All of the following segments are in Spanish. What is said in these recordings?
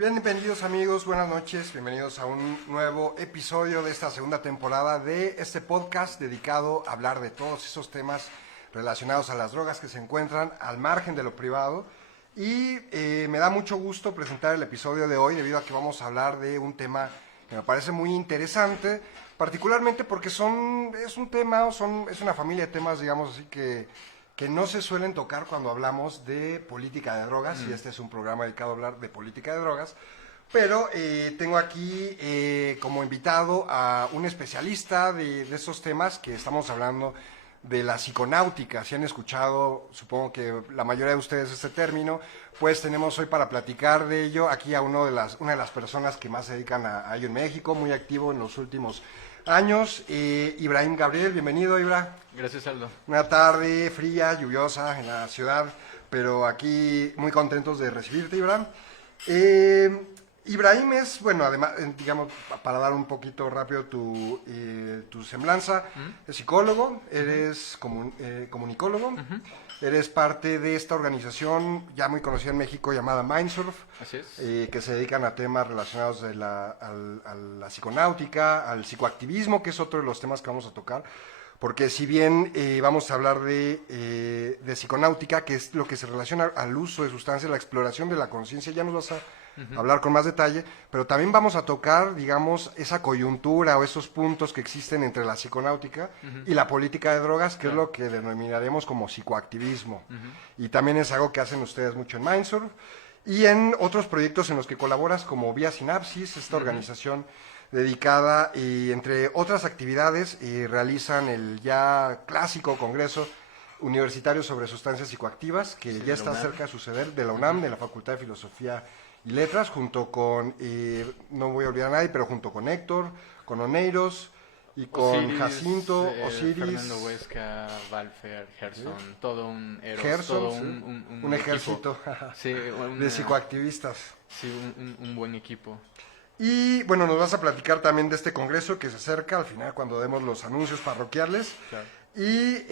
Bienvenidos amigos, buenas noches, bienvenidos a un nuevo episodio de esta segunda temporada de este podcast dedicado a hablar de todos esos temas relacionados a las drogas que se encuentran al margen de lo privado. Y me da mucho gusto presentar el episodio de hoy debido a que vamos a hablar de un tema que me parece muy interesante, particularmente porque es una familia de temas, digamos así, que no se suelen tocar cuando hablamos de política de drogas, y este es un programa dedicado a hablar de política de drogas, pero tengo aquí como invitado a un especialista de estos temas, que estamos hablando de la psiconáutica. Si han escuchado, supongo que la mayoría de ustedes, este término, pues tenemos hoy para platicar de ello aquí a una de las personas que más se dedican a ello en México, muy activo en los últimos años, Ibrahim Gabriel. Bienvenido, Ibra. Gracias, Aldo. Una tarde fría, lluviosa en la ciudad, pero aquí muy contentos de recibirte, Ibrahim. Ibrahim es, bueno, además, digamos, para dar un poquito rápido tu semblanza, es psicólogo, eres comunicólogo, eres parte de esta organización ya muy conocida en México llamada Mindsurf. Así es. Que se dedican a temas relacionados a la psiconáutica, al psicoactivismo, que es otro de los temas que vamos a tocar. Porque si bien vamos a hablar de psiconáutica, que es lo que se relaciona al uso de sustancias, la exploración de la conciencia, ya nos vas a hablar con más detalle, pero también vamos a tocar, digamos, esa coyuntura o esos puntos que existen entre la psiconáutica y la política de drogas, que es lo que denominaremos como psicoactivismo. Y también es algo que hacen ustedes mucho en Mindsurf y en otros proyectos en los que colaboras, como Vía Sinapsis, esta organización dedicada, y entre otras actividades realizan el ya clásico Congreso Universitario sobre Sustancias Psicoactivas, que ya está cerca de suceder, de la UNAM, de la Facultad de Filosofía y Letras, junto con, no voy a olvidar a nadie, pero junto con Héctor, con Oneiros y con Osiris, Jacinto, Osiris, Fernando Huesca, Valfer, Gerson, todo un Eros, Gerson, todo sí, un ejército sí, de psicoactivistas. Sí, un buen equipo. Y bueno, nos vas a platicar también de este congreso que se acerca al final cuando demos los anuncios parroquiales. Claro. Y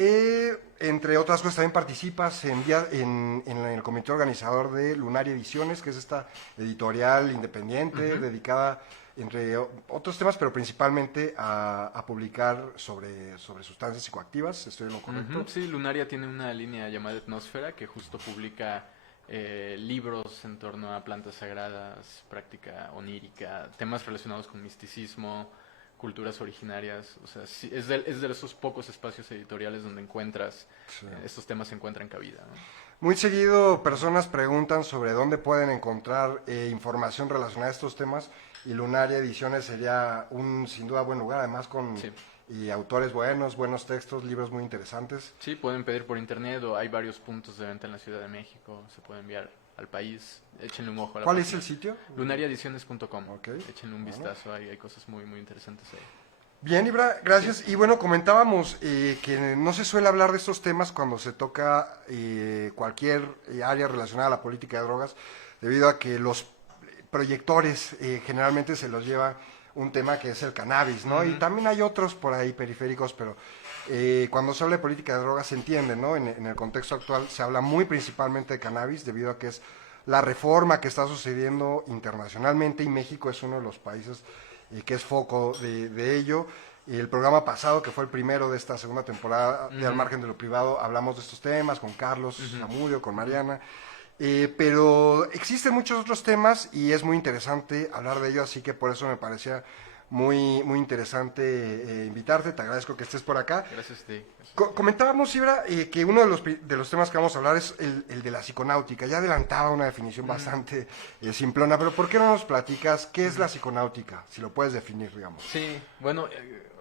entre otras cosas también participas en el comité organizador de Lunaria Ediciones, que es esta editorial independiente dedicada, entre otros temas, pero principalmente a publicar sobre sustancias psicoactivas. ¿Estoy en lo correcto? Sí, Lunaria tiene una línea llamada Etnósfera que justo publica libros en torno a plantas sagradas, práctica onírica, temas relacionados con misticismo, culturas originarias. O sea, sí, es de esos pocos espacios editoriales donde estos temas se encuentran cabida, ¿no? Muy seguido personas preguntan sobre dónde pueden encontrar información relacionada a estos temas, y Lunaria Ediciones sería sin duda buen lugar, además con autores buenos textos, libros muy interesantes. Sí, pueden pedir por internet, o hay varios puntos de venta en la Ciudad de México, se puede enviar al país. Échenle un ojo a la ¿Cuál página. es el sitio? Lunariaediciones.com. Okay. Échenle un vistazo, hay cosas muy, muy interesantes ahí. Bien, Ibra, gracias. Y bueno, comentábamos que no se suele hablar de estos temas cuando se toca cualquier área relacionada a la política de drogas, debido a que los proyectores generalmente se los lleva un tema que es el cannabis, ¿no? Y también hay otros por ahí periféricos, pero cuando se habla de política de drogas se entiende, ¿no? En el contexto actual se habla muy principalmente de cannabis, debido a que es la reforma que está sucediendo internacionalmente, y México es uno de los países que es foco de ello. El programa pasado, que fue el primero de esta segunda temporada de Al Margen de lo Privado, hablamos de estos temas con Carlos Zamudio, con Mariana, pero existen muchos otros temas y es muy interesante hablar de ello, así que por eso me parecía muy, muy interesante invitarte. Te agradezco que estés por acá. Gracias, Steve. Comentábamos, Ibra, que uno de los temas que vamos a hablar es el de la psiconáutica. Ya adelantaba una definición bastante simplona, pero ¿por qué no nos platicas qué es la psiconáutica? Si lo puedes definir, digamos. Sí, bueno,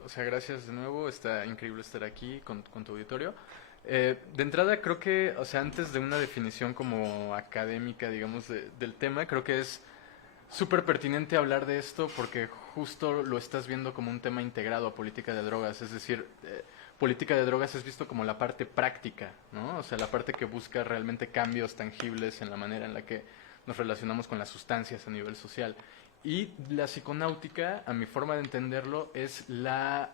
o sea, gracias de nuevo, está increíble estar aquí con tu auditorio. De entrada creo que, o sea, antes de una definición como académica, digamos, del tema, creo que es súper pertinente hablar de esto porque justo lo estás viendo como un tema integrado a política de drogas, es decir, política de drogas es visto como la parte práctica, ¿no? O sea, la parte que busca realmente cambios tangibles en la manera en la que nos relacionamos con las sustancias a nivel social. Y la psiconáutica, a mi forma de entenderlo, es la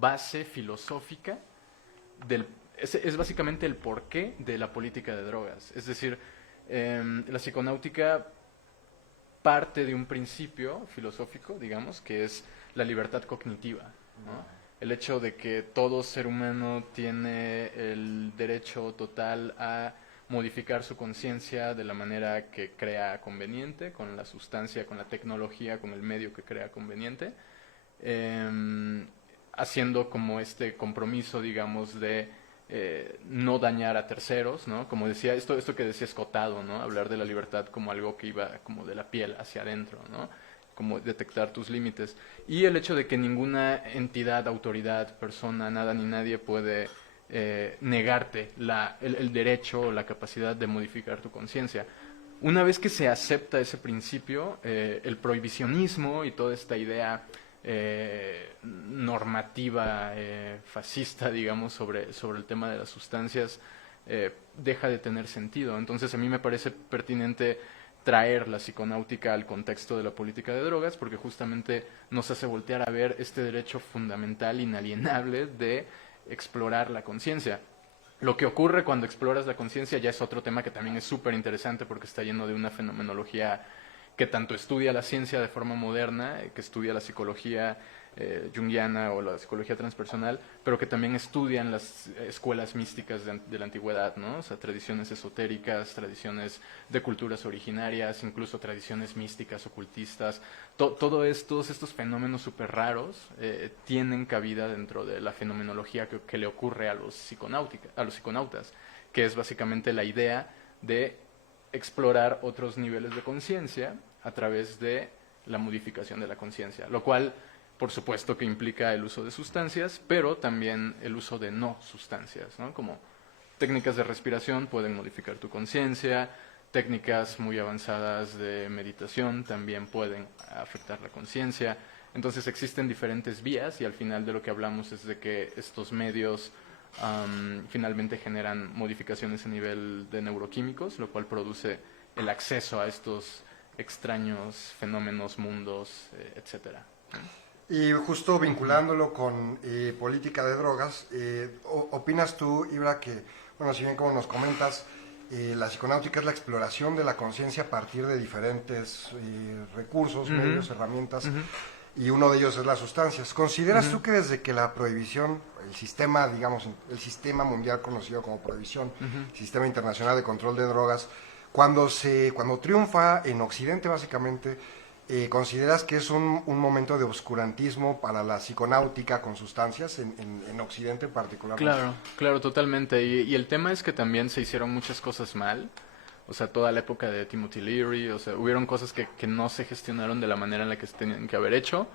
base filosófica es básicamente el porqué de la política de drogas. Es decir, la psiconáutica parte de un principio filosófico, digamos, que es la libertad cognitiva, ¿no? El hecho de que todo ser humano tiene el derecho total a modificar su conciencia de la manera que crea conveniente, con la sustancia, con la tecnología, con el medio que crea conveniente, haciendo como este compromiso, digamos, de no dañar a terceros, ¿no? Como decía, esto que decía Escotado, ¿no? Hablar de la libertad como algo que iba como de la piel hacia adentro, ¿no? Como detectar tus límites. Y el hecho de que ninguna entidad, autoridad, persona, nada ni nadie puede negarte el derecho o la capacidad de modificar tu conciencia. Una vez que se acepta ese principio, el prohibicionismo y toda esta idea normativa fascista, digamos, sobre el tema de las sustancias, deja de tener sentido. Entonces a mí me parece pertinente traer la psiconáutica al contexto de la política de drogas, porque justamente nos hace voltear a ver este derecho fundamental, inalienable, de explorar la conciencia. Lo que ocurre cuando exploras la conciencia ya es otro tema que también es súper interesante, porque está lleno de una fenomenología que tanto estudia la ciencia de forma moderna, que estudia la psicología junguiana o la psicología transpersonal, pero que también estudian las escuelas místicas de la antigüedad, ¿no? O sea, tradiciones esotéricas, tradiciones de culturas originarias, incluso tradiciones místicas, ocultistas. Todos estos fenómenos súper raros tienen cabida dentro de la fenomenología que le ocurre a los psiconautas, que es básicamente la idea de explorar otros niveles de conciencia a través de la modificación de la conciencia, lo cual por supuesto que implica el uso de sustancias, pero también el uso de no sustancias, ¿no? Como técnicas de respiración pueden modificar tu conciencia, técnicas muy avanzadas de meditación también pueden afectar la conciencia. Entonces existen diferentes vías y al final de lo que hablamos es de que estos medios finalmente generan modificaciones a nivel de neuroquímicos, lo cual produce el acceso a estos extraños fenómenos, mundos, etcétera. Y justo vinculándolo con política de drogas, ¿opinas tú, Ibra, que, bueno, si bien como nos comentas, la psiconáutica es la exploración de la conciencia a partir de diferentes recursos, medios, herramientas, y uno de ellos es las sustancias? ¿Consideras tú que desde que la prohibición, el sistema, digamos, el sistema mundial conocido como prohibición, sistema internacional de control de drogas, cuando triunfa en Occidente básicamente, ¿consideras que es un momento de oscurantismo para la psiconáutica con sustancias en Occidente en particular? Claro, totalmente. Y el tema es que también se hicieron muchas cosas mal. O sea, toda la época de Timothy Leary, o sea, hubieron cosas que no se gestionaron de la manera en la que se tenían que haber hecho.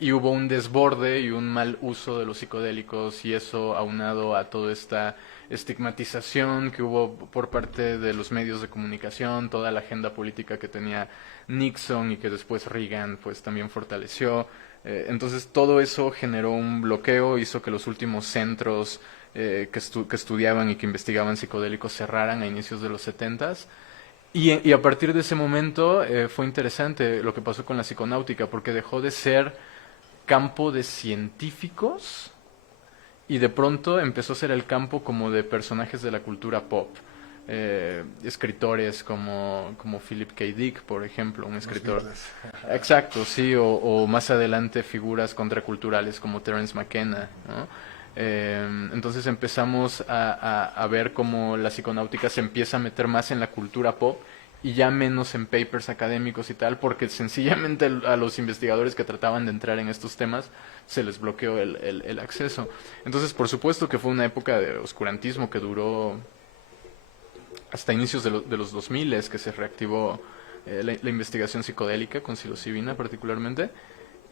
Y hubo un desborde y un mal uso de los psicodélicos, y eso aunado a toda esta estigmatización que hubo por parte de los medios de comunicación, toda la agenda política que tenía Nixon y que después Reagan pues también fortaleció. Entonces todo eso generó un bloqueo, hizo que los últimos centros que estudiaban y que investigaban psicodélicos cerraran a inicios de los 70s. Y a partir de ese momento fue interesante lo que pasó con la psiconáutica, porque dejó de ser campo de científicos y de pronto empezó a ser el campo como de personajes de la cultura pop. Escritores como Philip K. Dick, por ejemplo, un escritor. Exacto, sí, o más adelante figuras contraculturales como Terence McKenna, ¿no? Entonces empezamos a ver cómo la psiconáutica se empieza a meter más en la cultura pop y ya menos en papers académicos y tal, porque sencillamente a los investigadores que trataban de entrar en estos temas se les bloqueó el acceso. Entonces, por supuesto que fue una época de oscurantismo que duró hasta inicios de los 2000, que se reactivó la investigación psicodélica con psilocibina particularmente,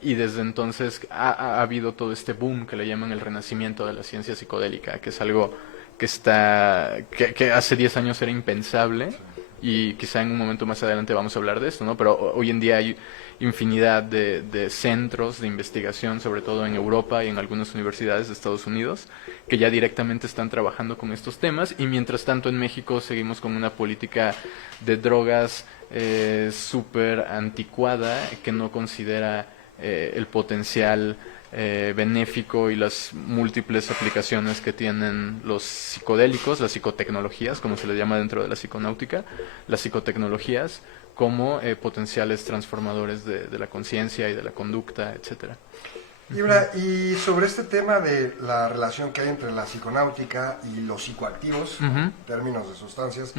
y desde entonces ha habido todo este boom que le llaman el renacimiento de la ciencia psicodélica, que es algo que hace 10 años era impensable, y quizá en un momento más adelante vamos a hablar de esto, ¿no? Pero hoy en día hay infinidad de centros de investigación, sobre todo en Europa y en algunas universidades de Estados Unidos, que ya directamente están trabajando con estos temas, y mientras tanto en México seguimos con una política de drogas súper anticuada, que no considera el potencial benéfico y las múltiples aplicaciones que tienen los psicodélicos, las psicotecnologías, como se les llama dentro de la psiconáutica, las psicotecnologías como potenciales transformadores de la conciencia y de la conducta, etcétera. Ibra, y sobre este tema de la relación que hay entre la psiconáutica y los psicoactivos, en términos de sustancias,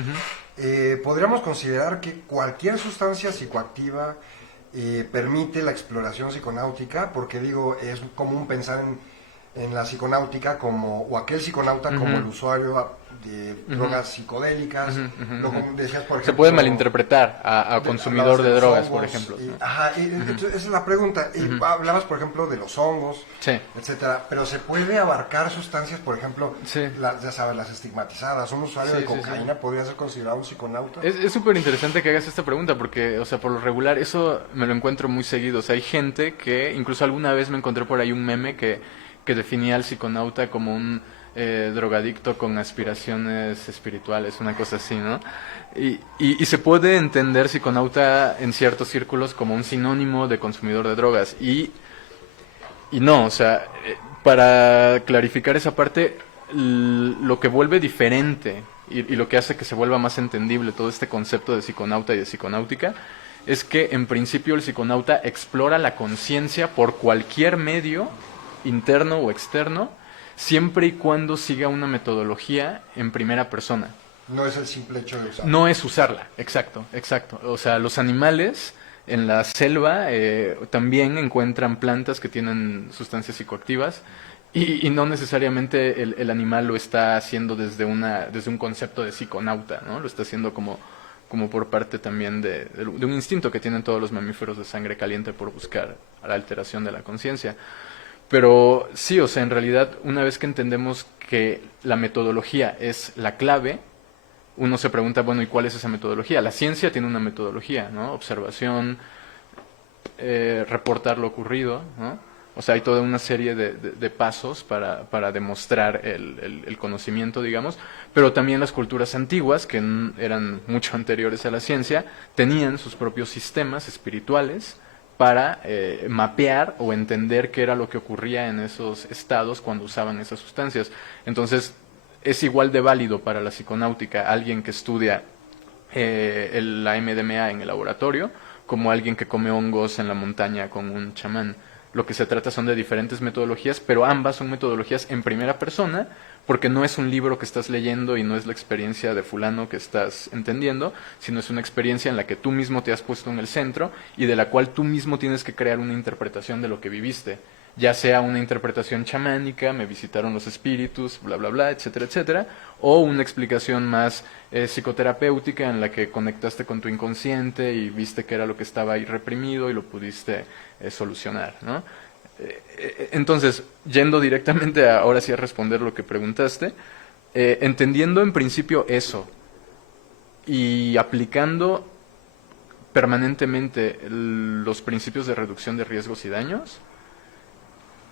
¿podríamos considerar que cualquier sustancia psicoactiva permite la exploración psiconáutica? Porque digo, es común pensar en la psiconáutica como, o aquel psiconauta como el usuario de drogas psicodélicas, lo como decías, por ejemplo... Se puede malinterpretar a consumidor de drogas, hongos, por ejemplo. Entonces, esa es la pregunta. Hablabas, por ejemplo, de los hongos, etcétera, pero ¿se puede abarcar sustancias, por ejemplo, ya sabes, las estigmatizadas? ¿Un usuario de cocaína podría ser considerado un psiconauta? Es súper interesante que hagas esta pregunta porque, o sea, por lo regular, eso me lo encuentro muy seguido. O sea, hay gente que, incluso alguna vez me encontré por ahí un meme que definía al psiconauta como un drogadicto con aspiraciones espirituales, una cosa así, ¿no? Y se puede entender psiconauta en ciertos círculos como un sinónimo de consumidor de drogas. Y no, o sea, para clarificar esa parte, lo que vuelve diferente y lo que hace que se vuelva más entendible todo este concepto de psiconauta y de psiconáutica es que en principio el psiconauta explora la conciencia por cualquier medio, interno o externo, siempre y cuando siga una metodología en primera persona. No es el simple hecho de usarla. No es usarla, exacto. O sea, los animales en la selva también encuentran plantas que tienen sustancias psicoactivas y no necesariamente el animal lo está haciendo desde un concepto de psiconauta, ¿no? Lo está haciendo como por parte también de un instinto que tienen todos los mamíferos de sangre caliente por buscar la alteración de la conciencia. Pero sí, o sea, en realidad, una vez que entendemos que la metodología es la clave, uno se pregunta, bueno, ¿y cuál es esa metodología? La ciencia tiene una metodología, ¿no? Observación, reportar lo ocurrido, ¿no? O sea, hay toda una serie de pasos para demostrar el conocimiento, digamos, pero también las culturas antiguas, que eran mucho anteriores a la ciencia, tenían sus propios sistemas espirituales para mapear o entender qué era lo que ocurría en esos estados cuando usaban esas sustancias. Entonces, es igual de válido para la psiconáutica alguien que estudia la MDMA en el laboratorio como alguien que come hongos en la montaña con un chamán. Lo que se trata son de diferentes metodologías, pero ambas son metodologías en primera persona, porque no es un libro que estás leyendo y no es la experiencia de fulano que estás entendiendo, sino es una experiencia en la que tú mismo te has puesto en el centro y de la cual tú mismo tienes que crear una interpretación de lo que viviste, ya sea una interpretación chamánica, me visitaron los espíritus, bla, bla, bla, etcétera, etcétera, o una explicación más psicoterapéutica en la que conectaste con tu inconsciente y viste qué era lo que estaba ahí reprimido y lo pudiste solucionar, ¿no? Entonces, yendo directamente ahora sí a responder lo que preguntaste, entendiendo en principio eso y aplicando permanentemente los principios de reducción de riesgos y daños,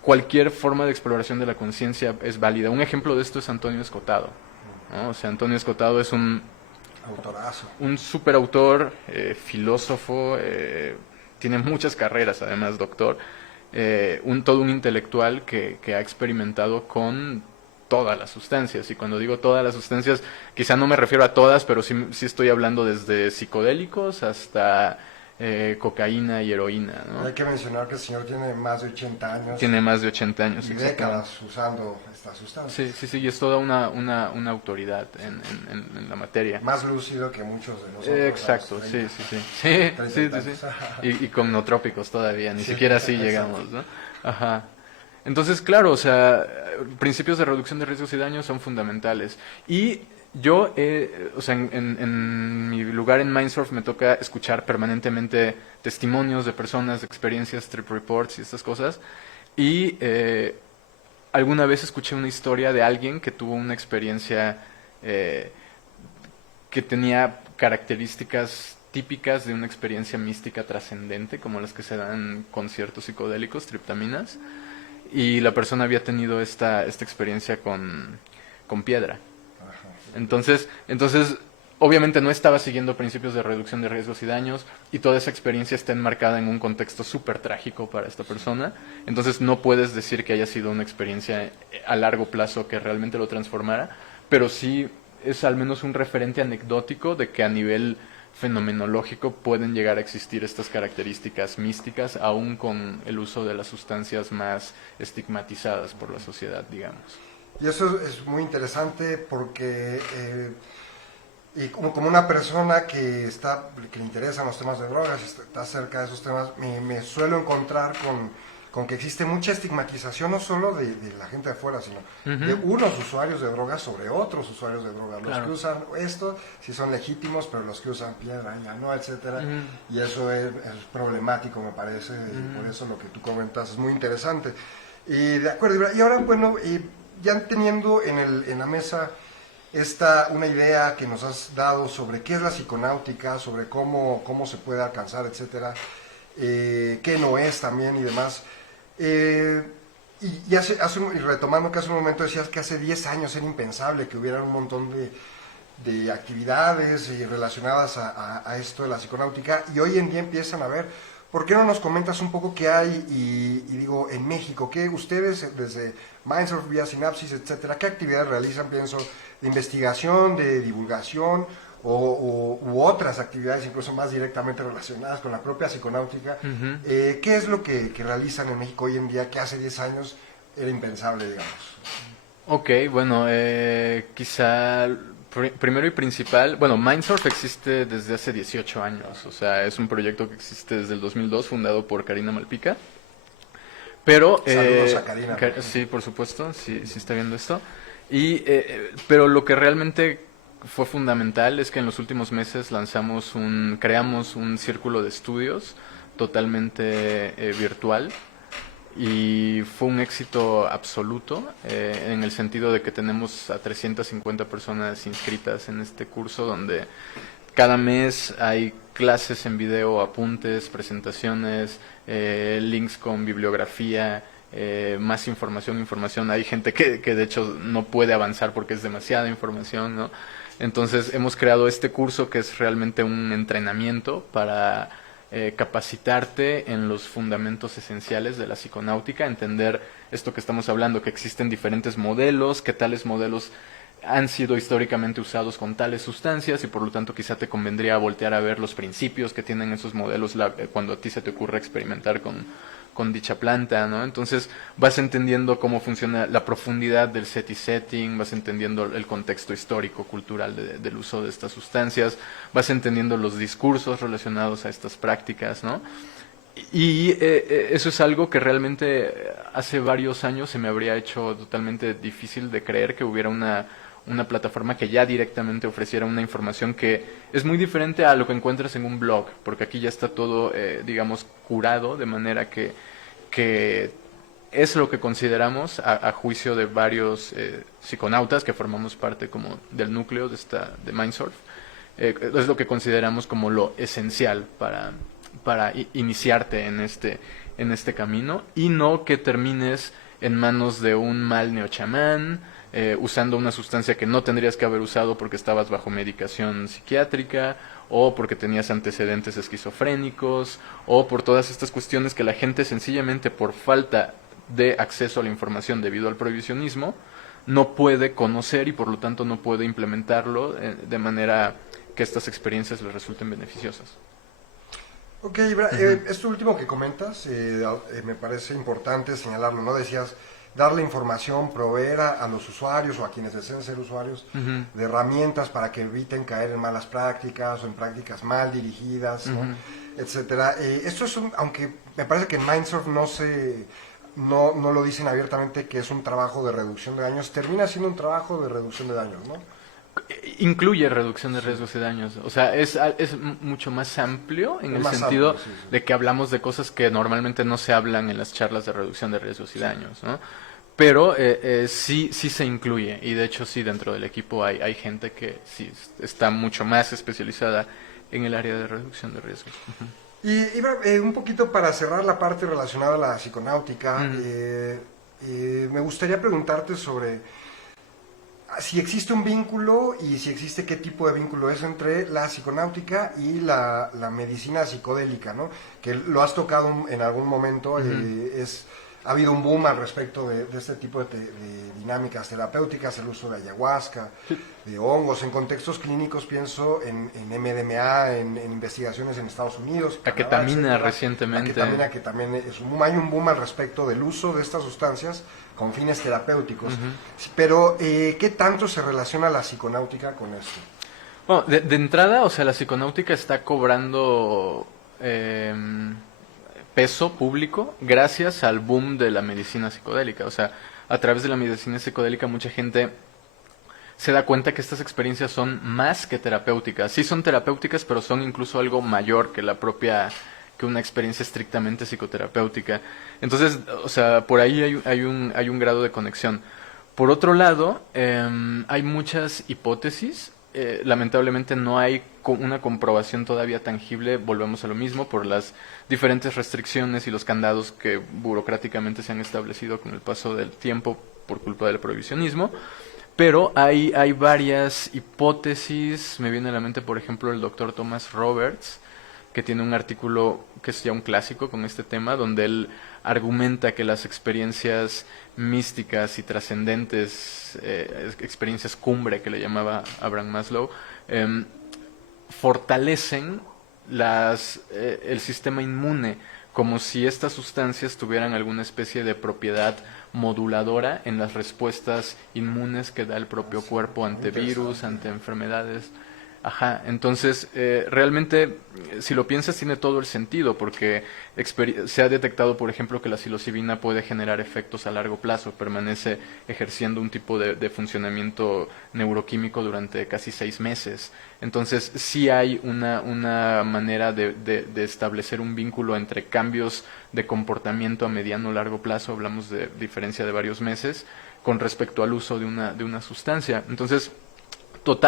cualquier forma de exploración de la conciencia es válida. Un ejemplo de esto es Antonio Escotado, ¿no? O sea, Antonio Escotado es un autorazo, un superautor, filósofo, tiene muchas carreras, además doctor, todo un intelectual que ha experimentado con todas las sustancias. Y cuando digo todas las sustancias, quizá no me refiero a todas, pero sí estoy hablando desde psicodélicos hasta cocaína y heroína, ¿no? Hay que mencionar que el señor tiene más de 80 años. Tiene más de 80 años, y décadas usando esta sustancia. Sí, y es toda una autoridad en la materia. Más lúcido que muchos de nosotros. Exacto, sí. Y con nootrópicos todavía, ni siquiera así llegamos, ¿no? Ajá. Entonces, claro, o sea, principios de reducción de riesgos y daños son fundamentales. Y yo, o sea, en mi lugar en Mindsurf me toca escuchar permanentemente testimonios de personas, de experiencias, trip reports y estas cosas. Y alguna vez escuché una historia de alguien que tuvo una experiencia que tenía características típicas de una experiencia mística trascendente, como las que se dan con ciertos psicodélicos, triptaminas. Y la persona había tenido esta experiencia con piedra. Entonces, obviamente no estaba siguiendo principios de reducción de riesgos y daños y toda esa experiencia está enmarcada en un contexto súper trágico para esta persona. Entonces no puedes decir que haya sido una experiencia a largo plazo que realmente lo transformara, pero sí es al menos un referente anecdótico de que a nivel fenomenológico pueden llegar a existir estas características místicas aún con el uso de las sustancias más estigmatizadas por la sociedad, digamos. Y eso es muy interesante porque y como una persona que le interesan los temas de drogas, está cerca de esos temas, me suelo encontrar con que existe mucha estigmatización, no solo de la gente de afuera, sino de unos usuarios de drogas sobre otros usuarios de drogas. Los que usan esto sí son legítimos, pero los que usan piedra ya no, etcétera. Y eso es problemático, me parece, y por eso lo que tú comentas es muy interesante. Y de acuerdo, y ahora, bueno, ya teniendo en la mesa una idea que nos has dado sobre qué es la psiconáutica, sobre cómo se puede alcanzar, etcétera, qué no es también y demás. Y retomando que hace un momento decías que hace 10 años era impensable que hubiera un montón de actividades relacionadas a esto de la psiconáutica, y hoy en día empiezan a ver. ¿Por qué no nos comentas un poco qué hay, y digo, en México, qué ustedes desde Mindsurf, vía Sinapsis, etcétera, qué actividades realizan, pienso, de investigación, de divulgación, u otras actividades incluso más directamente relacionadas con la propia psiconáutica? ¿Qué es lo que realizan en México hoy en día que hace 10 años era impensable, digamos? Ok, bueno, quizá primero y principal, bueno, Mindsurf existe desde hace 18 años, o sea, es un proyecto que existe desde el 2002, fundado por Karina Malpica. Pero, saludos a Karina. Sí, por supuesto, sí está viendo esto. Pero lo que realmente fue fundamental es que en los últimos meses creamos un círculo de estudios totalmente virtual, y fue un éxito absoluto en el sentido de que tenemos a 350 personas inscritas en este curso, donde cada mes hay clases en video, apuntes, presentaciones, links con bibliografía, más información. Hay gente que de hecho no puede avanzar porque es demasiada información, ¿no? Entonces hemos creado este curso que es realmente un entrenamiento para capacitarte en los fundamentos esenciales de la psiconáutica, entender esto que estamos hablando, que existen diferentes modelos, que tales modelos han sido históricamente usados con tales sustancias, y por lo tanto quizá te convendría voltear a ver los principios que tienen esos modelos cuando a ti se te ocurre experimentar con dicha planta, ¿no? Entonces vas entendiendo cómo funciona la profundidad del set y setting, vas entendiendo el contexto histórico, cultural del uso de estas sustancias, vas entendiendo los discursos relacionados a estas prácticas, ¿no? Y eso es algo que realmente hace varios años se me habría hecho totalmente difícil de creer, que hubiera una plataforma que ya directamente ofreciera una información que es muy diferente a lo que encuentras en un blog, porque aquí ya está todo, digamos, curado, de manera que es lo que consideramos, a juicio de varios psiconautas que formamos parte como del núcleo de Mindsurf, es lo que consideramos como lo esencial para iniciarte en este camino, y no que termines en manos de un mal neochamán, usando una sustancia que no tendrías que haber usado porque estabas bajo medicación psiquiátrica, o porque tenías antecedentes esquizofrénicos, o por todas estas cuestiones que la gente sencillamente por falta de acceso a la información debido al prohibicionismo no puede conocer, y por lo tanto no puede implementarlo de manera que estas experiencias les resulten beneficiosas. Ok, Ibra, esto último que comentas me parece importante señalarlo, ¿no? Decías darle información, proveer a los usuarios o a quienes deseen ser usuarios de herramientas para que eviten caer en malas prácticas o en prácticas mal dirigidas, ¿no? Etcétera. Esto es aunque me parece que en Mindsurf no lo dicen abiertamente que es un trabajo de reducción de daños, termina siendo un trabajo de reducción de daños, ¿no? Incluye reducción de riesgos y daños, o sea, es mucho más amplio en el sentido de que hablamos de cosas que normalmente no se hablan en las charlas de reducción de riesgos y daños, ¿no? Pero sí se incluye, y de hecho sí, dentro del equipo hay gente que sí está mucho más especializada en el área de reducción de riesgos. Y Ibra, un poquito para cerrar la parte relacionada a la psiconáutica, me gustaría preguntarte sobre si existe un vínculo y si existe qué tipo de vínculo es entre la psiconáutica y la medicina psicodélica, ¿no? Que lo has tocado en algún momento, ha habido un boom al respecto de este tipo de dinámicas terapéuticas, el uso de ayahuasca, de hongos, en contextos clínicos pienso en MDMA, en investigaciones en Estados Unidos, La Canadá, ketamina etcétera. recientemente. La ketamina, que también es un boom, hay un boom al respecto del uso de estas sustancias con fines terapéuticos. Sí, pero, ¿qué tanto se relaciona la psiconáutica con esto? Bueno, de entrada, o sea, la psiconáutica está cobrando peso público gracias al boom de la medicina psicodélica. O sea, a través de la medicina psicodélica mucha gente se da cuenta que estas experiencias son más que terapéuticas. Sí son terapéuticas, pero son incluso algo mayor que que una experiencia estrictamente psicoterapéutica. Entonces, o sea, por ahí hay un grado de conexión. Por otro lado, hay muchas hipótesis. Lamentablemente no hay una comprobación todavía tangible, volvemos a lo mismo, por las diferentes restricciones y los candados que burocráticamente se han establecido con el paso del tiempo por culpa del prohibicionismo. Pero hay varias hipótesis. Me viene a la mente, por ejemplo, el doctor Thomas Roberts, que tiene un artículo que es ya un clásico con este tema, donde él argumenta que las experiencias místicas y trascendentes, experiencias cumbre que le llamaba Abraham Maslow, fortalecen el sistema inmune, como si estas sustancias tuvieran alguna especie de propiedad moduladora en las respuestas inmunes que da el propio cuerpo ante virus, ante enfermedades. Ajá, entonces realmente si lo piensas tiene todo el sentido, porque se ha detectado, por ejemplo, que la psilocibina puede generar efectos a largo plazo, permanece ejerciendo un tipo de funcionamiento neuroquímico durante casi 6 meses. Entonces sí hay una manera de establecer un vínculo entre cambios de comportamiento a mediano o largo plazo, hablamos de diferencia de varios meses, con respecto al uso de una sustancia. Entonces,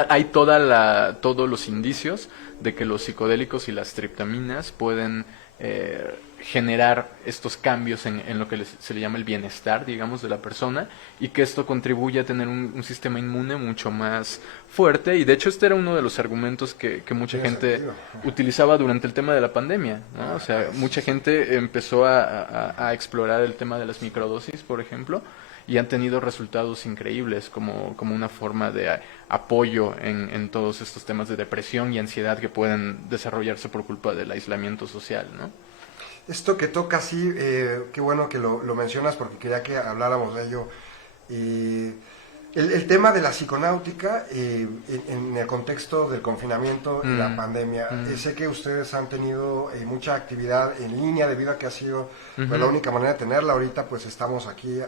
hay todos los indicios de que los psicodélicos y las triptaminas pueden generar estos cambios en lo que se le llama el bienestar, digamos, de la persona, y que esto contribuye a tener un sistema inmune mucho más fuerte. Y de hecho este era uno de los argumentos que mucha gente utilizaba durante el tema de la pandemia, ¿no? O sea, mucha gente empezó a explorar el tema de las microdosis, por ejemplo, y han tenido resultados increíbles como una forma de apoyo en todos estos temas de depresión y ansiedad que pueden desarrollarse por culpa del aislamiento social, ¿no? Esto que toca, sí, qué bueno que lo mencionas porque quería que habláramos de ello. El tema de la psiconáutica en el contexto del confinamiento y la pandemia. Sé que ustedes han tenido mucha actividad en línea debido a que ha sido pues, la única manera de tenerla. Ahorita pues estamos aquí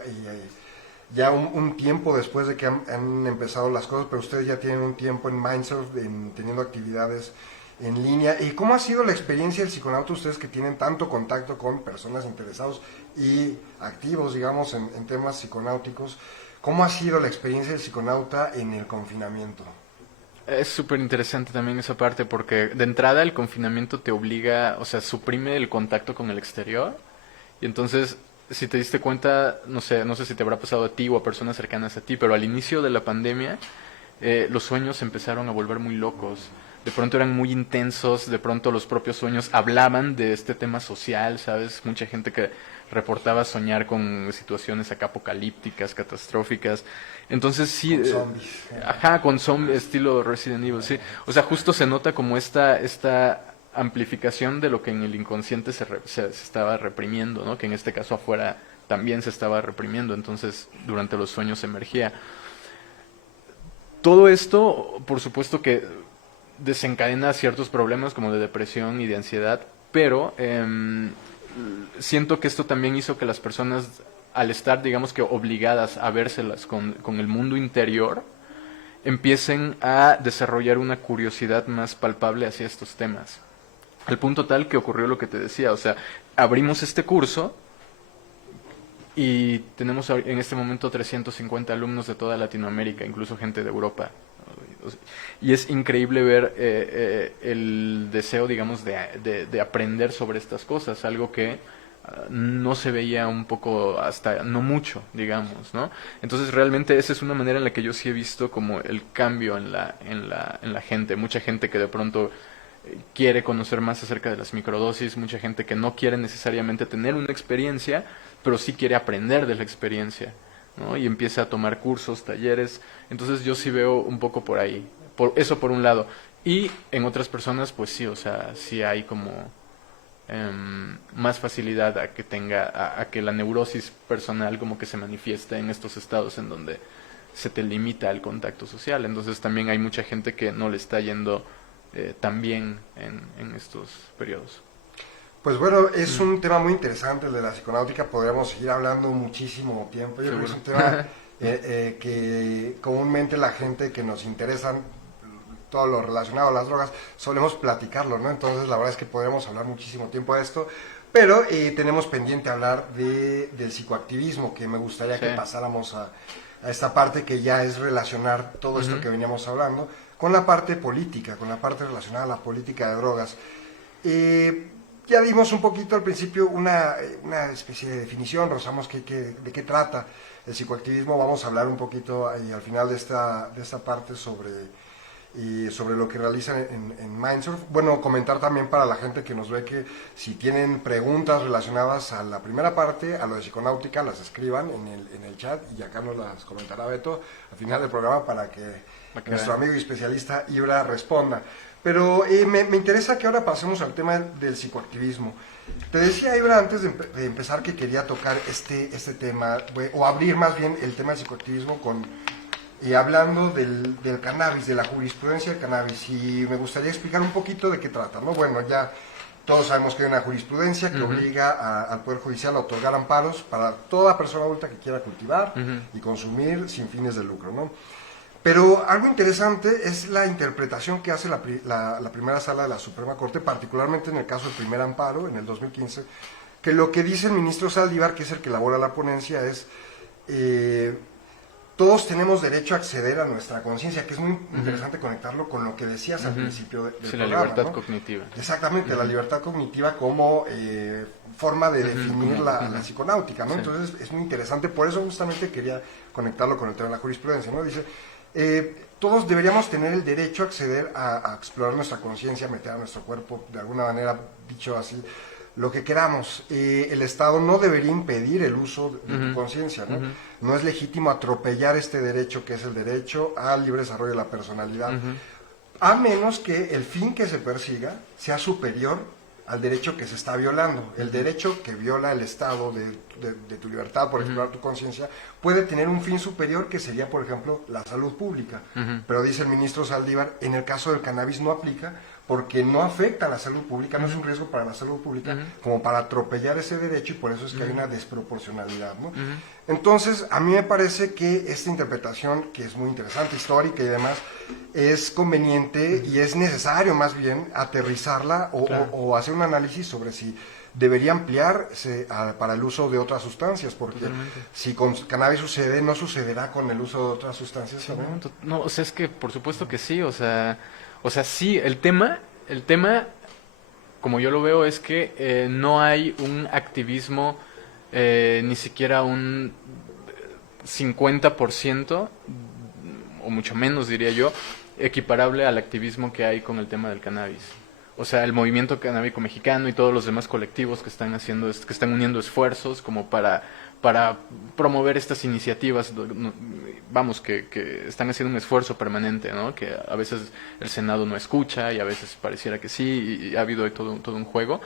ya un tiempo después de que han empezado las cosas, pero ustedes ya tienen un tiempo en Mindsurf teniendo actividades en línea. ¿Y cómo ha sido la experiencia del psiconauta, ustedes que tienen tanto contacto con personas interesados y activos, digamos, en temas psiconáuticos? ¿Cómo ha sido la experiencia del psiconauta en el confinamiento? Es súper interesante también esa parte, porque de entrada el confinamiento te obliga, o sea, suprime el contacto con el exterior, y entonces, si te diste cuenta, no sé si te habrá pasado a ti o a personas cercanas a ti, pero al inicio de la pandemia, los sueños empezaron a volver muy locos. De pronto eran muy intensos, de pronto los propios sueños hablaban de este tema social, ¿sabes? Mucha gente que reportaba soñar con situaciones acá apocalípticas, catastróficas. Entonces sí, con zombies. Ajá, con zombies, estilo Resident Evil, sí. O sea, justo se nota como esta amplificación de lo que en el inconsciente se estaba reprimiendo, ¿no? Que en este caso afuera también se estaba reprimiendo, entonces durante los sueños emergía. Todo esto, por supuesto que desencadena ciertos problemas como de depresión y de ansiedad, pero siento que esto también hizo que las personas, al estar, digamos que obligadas a vérselas con el mundo interior, empiecen a desarrollar una curiosidad más palpable hacia estos temas. Al punto tal que ocurrió lo que te decía, o sea, abrimos este curso y tenemos en este momento 350 alumnos de toda Latinoamérica, incluso gente de Europa. Y es increíble ver el deseo, digamos, de aprender sobre estas cosas, algo que no se veía un poco, hasta no mucho, digamos, ¿no? Entonces realmente esa es una manera en la que yo sí he visto como el cambio en la gente. Mucha gente que de pronto quiere conocer más acerca de las microdosis, mucha gente que no quiere necesariamente tener una experiencia, pero sí quiere aprender de la experiencia, ¿no? Y empieza a tomar cursos, talleres. Entonces yo sí veo un poco por ahí, eso por un lado. Y en otras personas, pues sí, o sea, sí hay como más facilidad a que a que la neurosis personal como que se manifieste en estos estados en donde se te limita el contacto social. Entonces también hay mucha gente que no le está yendo tan bien en estos periodos. Pues bueno, es un tema muy interesante el de la psiconáutica, podríamos seguir hablando muchísimo tiempo. Yo creo que es un tema que comúnmente la gente que nos interesan todo lo relacionado a las drogas solemos platicarlo, ¿no? Entonces la verdad es que podríamos hablar muchísimo tiempo de esto, pero tenemos pendiente hablar del psicoactivismo, que me gustaría que pasáramos a esta parte que ya es relacionar todo esto que veníamos hablando con la parte política, con la parte relacionada a la política de drogas. Ya dimos un poquito al principio una especie de definición, rozamos de qué trata el psicoactivismo. Vamos a hablar un poquito y al final de esta parte sobre lo que realizan en Mindsurf. Bueno, comentar también para la gente que nos ve que si tienen preguntas relacionadas a la primera parte, a lo de psiconáutica, las escriban en el chat y acá nos las comentará Beto al final del programa para que nuestro amigo y especialista Ibra responda. Pero me interesa que ahora pasemos al tema del psicoactivismo. Te decía, Ibra, antes de empezar que quería tocar este tema, o abrir más bien el tema del psicoactivismo hablando del cannabis, de la jurisprudencia del cannabis, y me gustaría explicar un poquito de qué trata, ¿no? Bueno, ya todos sabemos que hay una jurisprudencia que obliga al Poder Judicial a otorgar amparos para toda persona adulta que quiera cultivar y consumir sin fines de lucro, ¿no? Pero algo interesante es la interpretación que hace la primera sala de la Suprema Corte, particularmente en el caso del primer amparo, en el 2015, que lo que dice el ministro Saldívar, que es el que elabora la ponencia, es todos tenemos derecho a acceder a nuestra conciencia, que es muy interesante conectarlo con lo que decías al principio del programa, la libertad, ¿no? Cognitiva. Exactamente, la libertad cognitiva como forma de definir la psiconáutica, ¿no? Sí. Entonces es muy interesante, por eso justamente quería conectarlo con el tema de la jurisprudencia, ¿no? Dice, todos deberíamos tener el derecho a acceder a explorar nuestra conciencia, meter a nuestro cuerpo, de alguna manera, dicho así, lo que queramos. El Estado no debería impedir el uso de tu conciencia, ¿no? No es legítimo atropellar este derecho, que es el derecho al libre desarrollo de la personalidad, a menos que el fin que se persiga sea superior al derecho que se está violando. El derecho que viola el Estado de tu libertad por explorar tu conciencia puede tener un fin superior, que sería, por ejemplo, la salud pública. Pero dice el ministro Saldívar, en el caso del cannabis no aplica, porque no afecta a la salud pública, no es un riesgo para la salud pública, como para atropellar ese derecho, y por eso es que hay una desproporcionalidad, ¿no? Entonces, a mí me parece que esta interpretación, que es muy interesante, histórica y demás, es conveniente y es necesario más bien aterrizarla o hacer un análisis sobre si debería ampliarse para el uso de otras sustancias, porque si con cannabis sucede, no sucederá con el uso de otras sustancias. Sí, no, o sea, es que por supuesto que sí, o sea, sí, el tema, como yo lo veo, es que no hay un activismo, ni siquiera un 50%, o mucho menos diría yo, equiparable al activismo que hay con el tema del cannabis. O sea, el movimiento canábico mexicano y todos los demás colectivos que están uniendo esfuerzos como para promover estas iniciativas, vamos, que están haciendo un esfuerzo permanente, ¿no? Que a veces el Senado no escucha y a veces pareciera que sí, y ha habido todo un juego,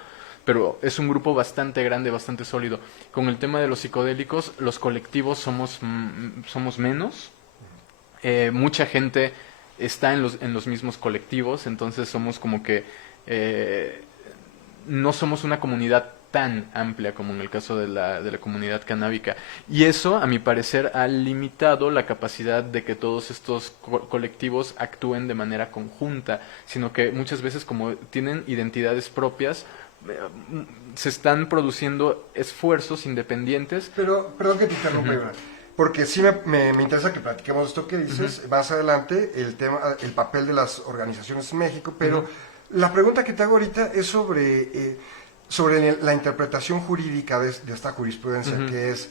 pero es un grupo bastante grande, bastante sólido. Con el tema de los psicodélicos, los colectivos somos menos, mucha gente está en los mismos colectivos, entonces somos como que no somos una comunidad tan amplia como en el caso de la comunidad canábica, y eso, a mi parecer, ha limitado la capacidad de que todos estos colectivos actúen de manera conjunta, sino que muchas veces, como tienen identidades propias, se están produciendo esfuerzos independientes. Pero, perdón que te interrumpa, porque sí me interesa que platiquemos esto que dices más adelante, el papel de las organizaciones en México, pero la pregunta que te hago ahorita es sobre sobre la interpretación jurídica de esta jurisprudencia, que es,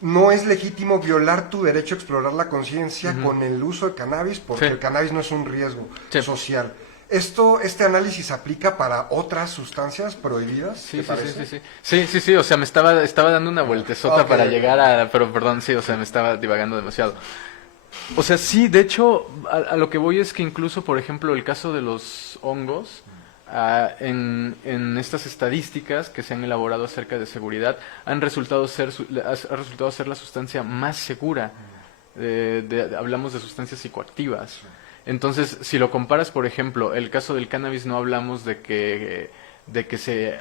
no es legítimo violar tu derecho a explorar la conciencia con el uso de cannabis, porque el cannabis no es un riesgo social. ¿Este análisis aplica para otras sustancias prohibidas? Sí, o sea, me estaba dando una vueltezota para llegar a... Pero perdón, sí, o sea, me estaba divagando demasiado. O sea, sí, de hecho, a lo que voy es que incluso, por ejemplo, el caso de los hongos, en estas estadísticas que se han elaborado acerca de seguridad, ha resultado ser la sustancia más segura. Hablamos de sustancias psicoactivas. Entonces, si lo comparas, por ejemplo, el caso del cannabis, no hablamos de que se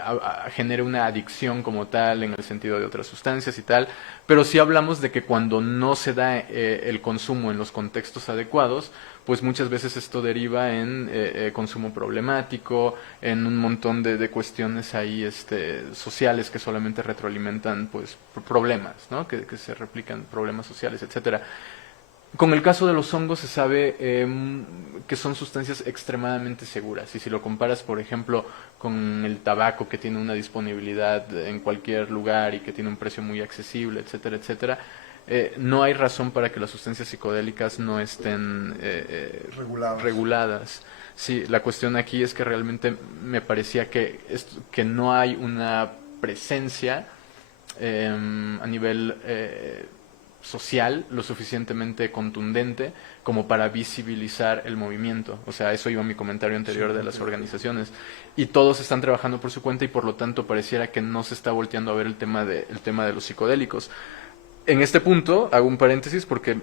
genere una adicción como tal en el sentido de otras sustancias y tal, pero sí hablamos de que cuando no se da el consumo en los contextos adecuados, pues muchas veces esto deriva en consumo problemático, en un montón de cuestiones ahí sociales que solamente retroalimentan pues problemas, ¿no? Que se replican problemas sociales, etcétera. Con el caso de los hongos se sabe que son sustancias extremadamente seguras, y si lo comparas, por ejemplo, con el tabaco, que tiene una disponibilidad en cualquier lugar y que tiene un precio muy accesible, etcétera, etcétera, no hay razón para que las sustancias psicodélicas no estén reguladas. Sí, la cuestión aquí es que realmente me parecía que no hay una presencia a nivel social lo suficientemente contundente como para visibilizar el movimiento. O sea, eso iba a mi comentario anterior de las organizaciones. Y todos están trabajando por su cuenta y por lo tanto pareciera que no se está volteando a ver el tema de los psicodélicos. En este punto, hago un paréntesis porque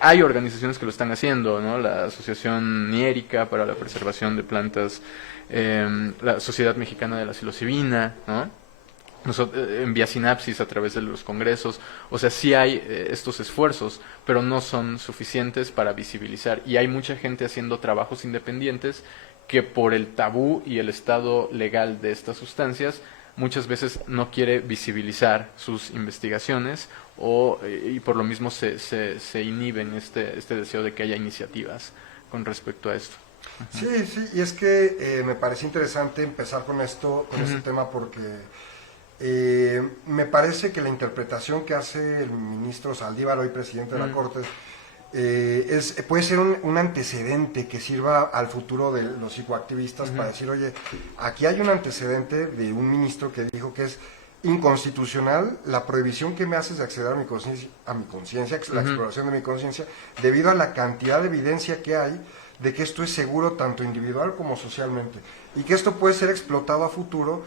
hay organizaciones que lo están haciendo, ¿no? La Asociación Niérica para la Preservación de Plantas, la Sociedad Mexicana de la Psilocibina, ¿no? En Vía Sinapsis, a través de los congresos, o sea, sí hay estos esfuerzos, pero no son suficientes para visibilizar, y hay mucha gente haciendo trabajos independientes que por el tabú y el estado legal de estas sustancias muchas veces no quiere visibilizar sus investigaciones y por lo mismo se inhiben este deseo de que haya iniciativas con respecto a esto. Sí, y es que me parece interesante empezar con este tema porque me parece que la interpretación que hace el ministro Saldívar, hoy presidente de la Corte, puede ser un antecedente que sirva al futuro de los psicoactivistas para decir, oye, aquí hay un antecedente de un ministro que dijo que es inconstitucional la prohibición que me haces de acceder a mi conciencia, la exploración de mi conciencia, debido a la cantidad de evidencia que hay de que esto es seguro tanto individual como socialmente, y que esto puede ser explotado a futuro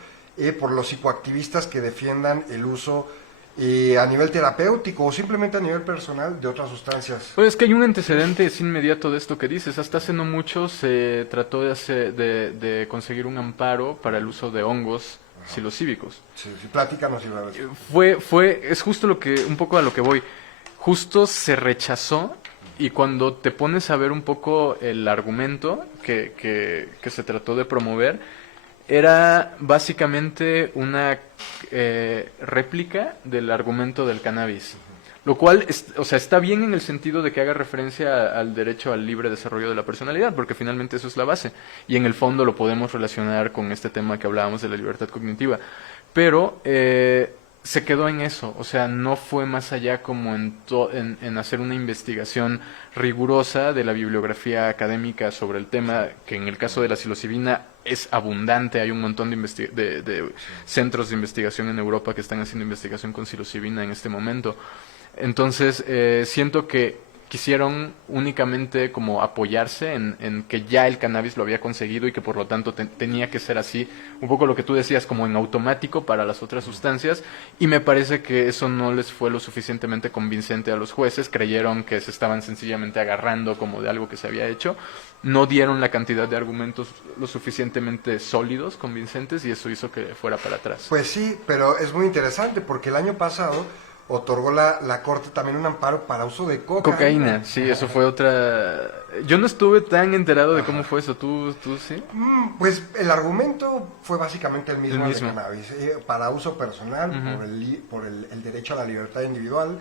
por los psicoactivistas que defiendan el uso a nivel terapéutico o simplemente a nivel personal de otras sustancias. Pues es que hay un antecedente inmediato de esto que dices. Hasta hace no mucho se trató de conseguir un amparo para el uso de hongos psilocíbicos. Sí, platícanos, Iván. Es justo un poco a lo que voy. Justo se rechazó, y cuando te pones a ver un poco el argumento que se trató de promover, era básicamente una réplica del argumento del cannabis, lo cual está bien en el sentido de que haga referencia al derecho al libre desarrollo de la personalidad, porque finalmente eso es la base, y en el fondo lo podemos relacionar con este tema que hablábamos de la libertad cognitiva, pero se quedó en eso, o sea, no fue más allá como en hacer una investigación rigurosa de la bibliografía académica sobre el tema, que en el caso de la psilocibina es abundante. Hay un montón de centros de investigación en Europa que están haciendo investigación con psilocibina en este momento. Entonces, siento que quisieron únicamente como apoyarse en que ya el cannabis lo había conseguido y que por lo tanto tenía que ser así, un poco lo que tú decías, como en automático para las otras sustancias, y me parece que eso no les fue lo suficientemente convincente a los jueces. Creyeron que se estaban sencillamente agarrando como de algo que se había hecho, no dieron la cantidad de argumentos lo suficientemente sólidos, convincentes, y eso hizo que fuera para atrás. Pues sí, pero es muy interesante porque el año pasado otorgó la Corte también un amparo para uso de cocaína. Sí, eso fue otra... Yo no estuve tan enterado de cómo fue eso. ¿Tú sí? Pues el argumento fue básicamente el mismo. De cannabis, para uso personal, por el derecho a la libertad individual.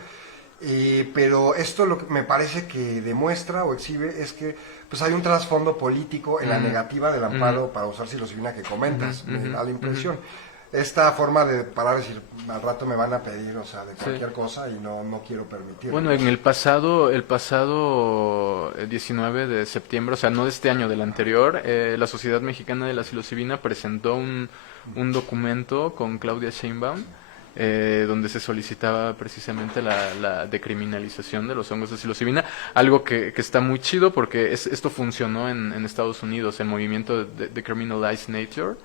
Pero esto lo que me parece que demuestra o exhibe es que pues hay un trasfondo político en la negativa del amparo Ujú. para usar psilocibina que comentas, me Ujú, da la impresión. Esta forma de parar y decir, al rato me van a pedir, o sea, de Sí. cualquier cosa y no quiero permitirlo. Bueno, en el pasado 19 de septiembre, o sea, no de este año, del anterior, la Sociedad Mexicana de la Psilocibina presentó un documento con Claudia Sheinbaum, donde se solicitaba precisamente la decriminalización de los hongos de psilocibina, algo que está muy chido porque esto funcionó en Estados Unidos, el movimiento de Decriminalize Nature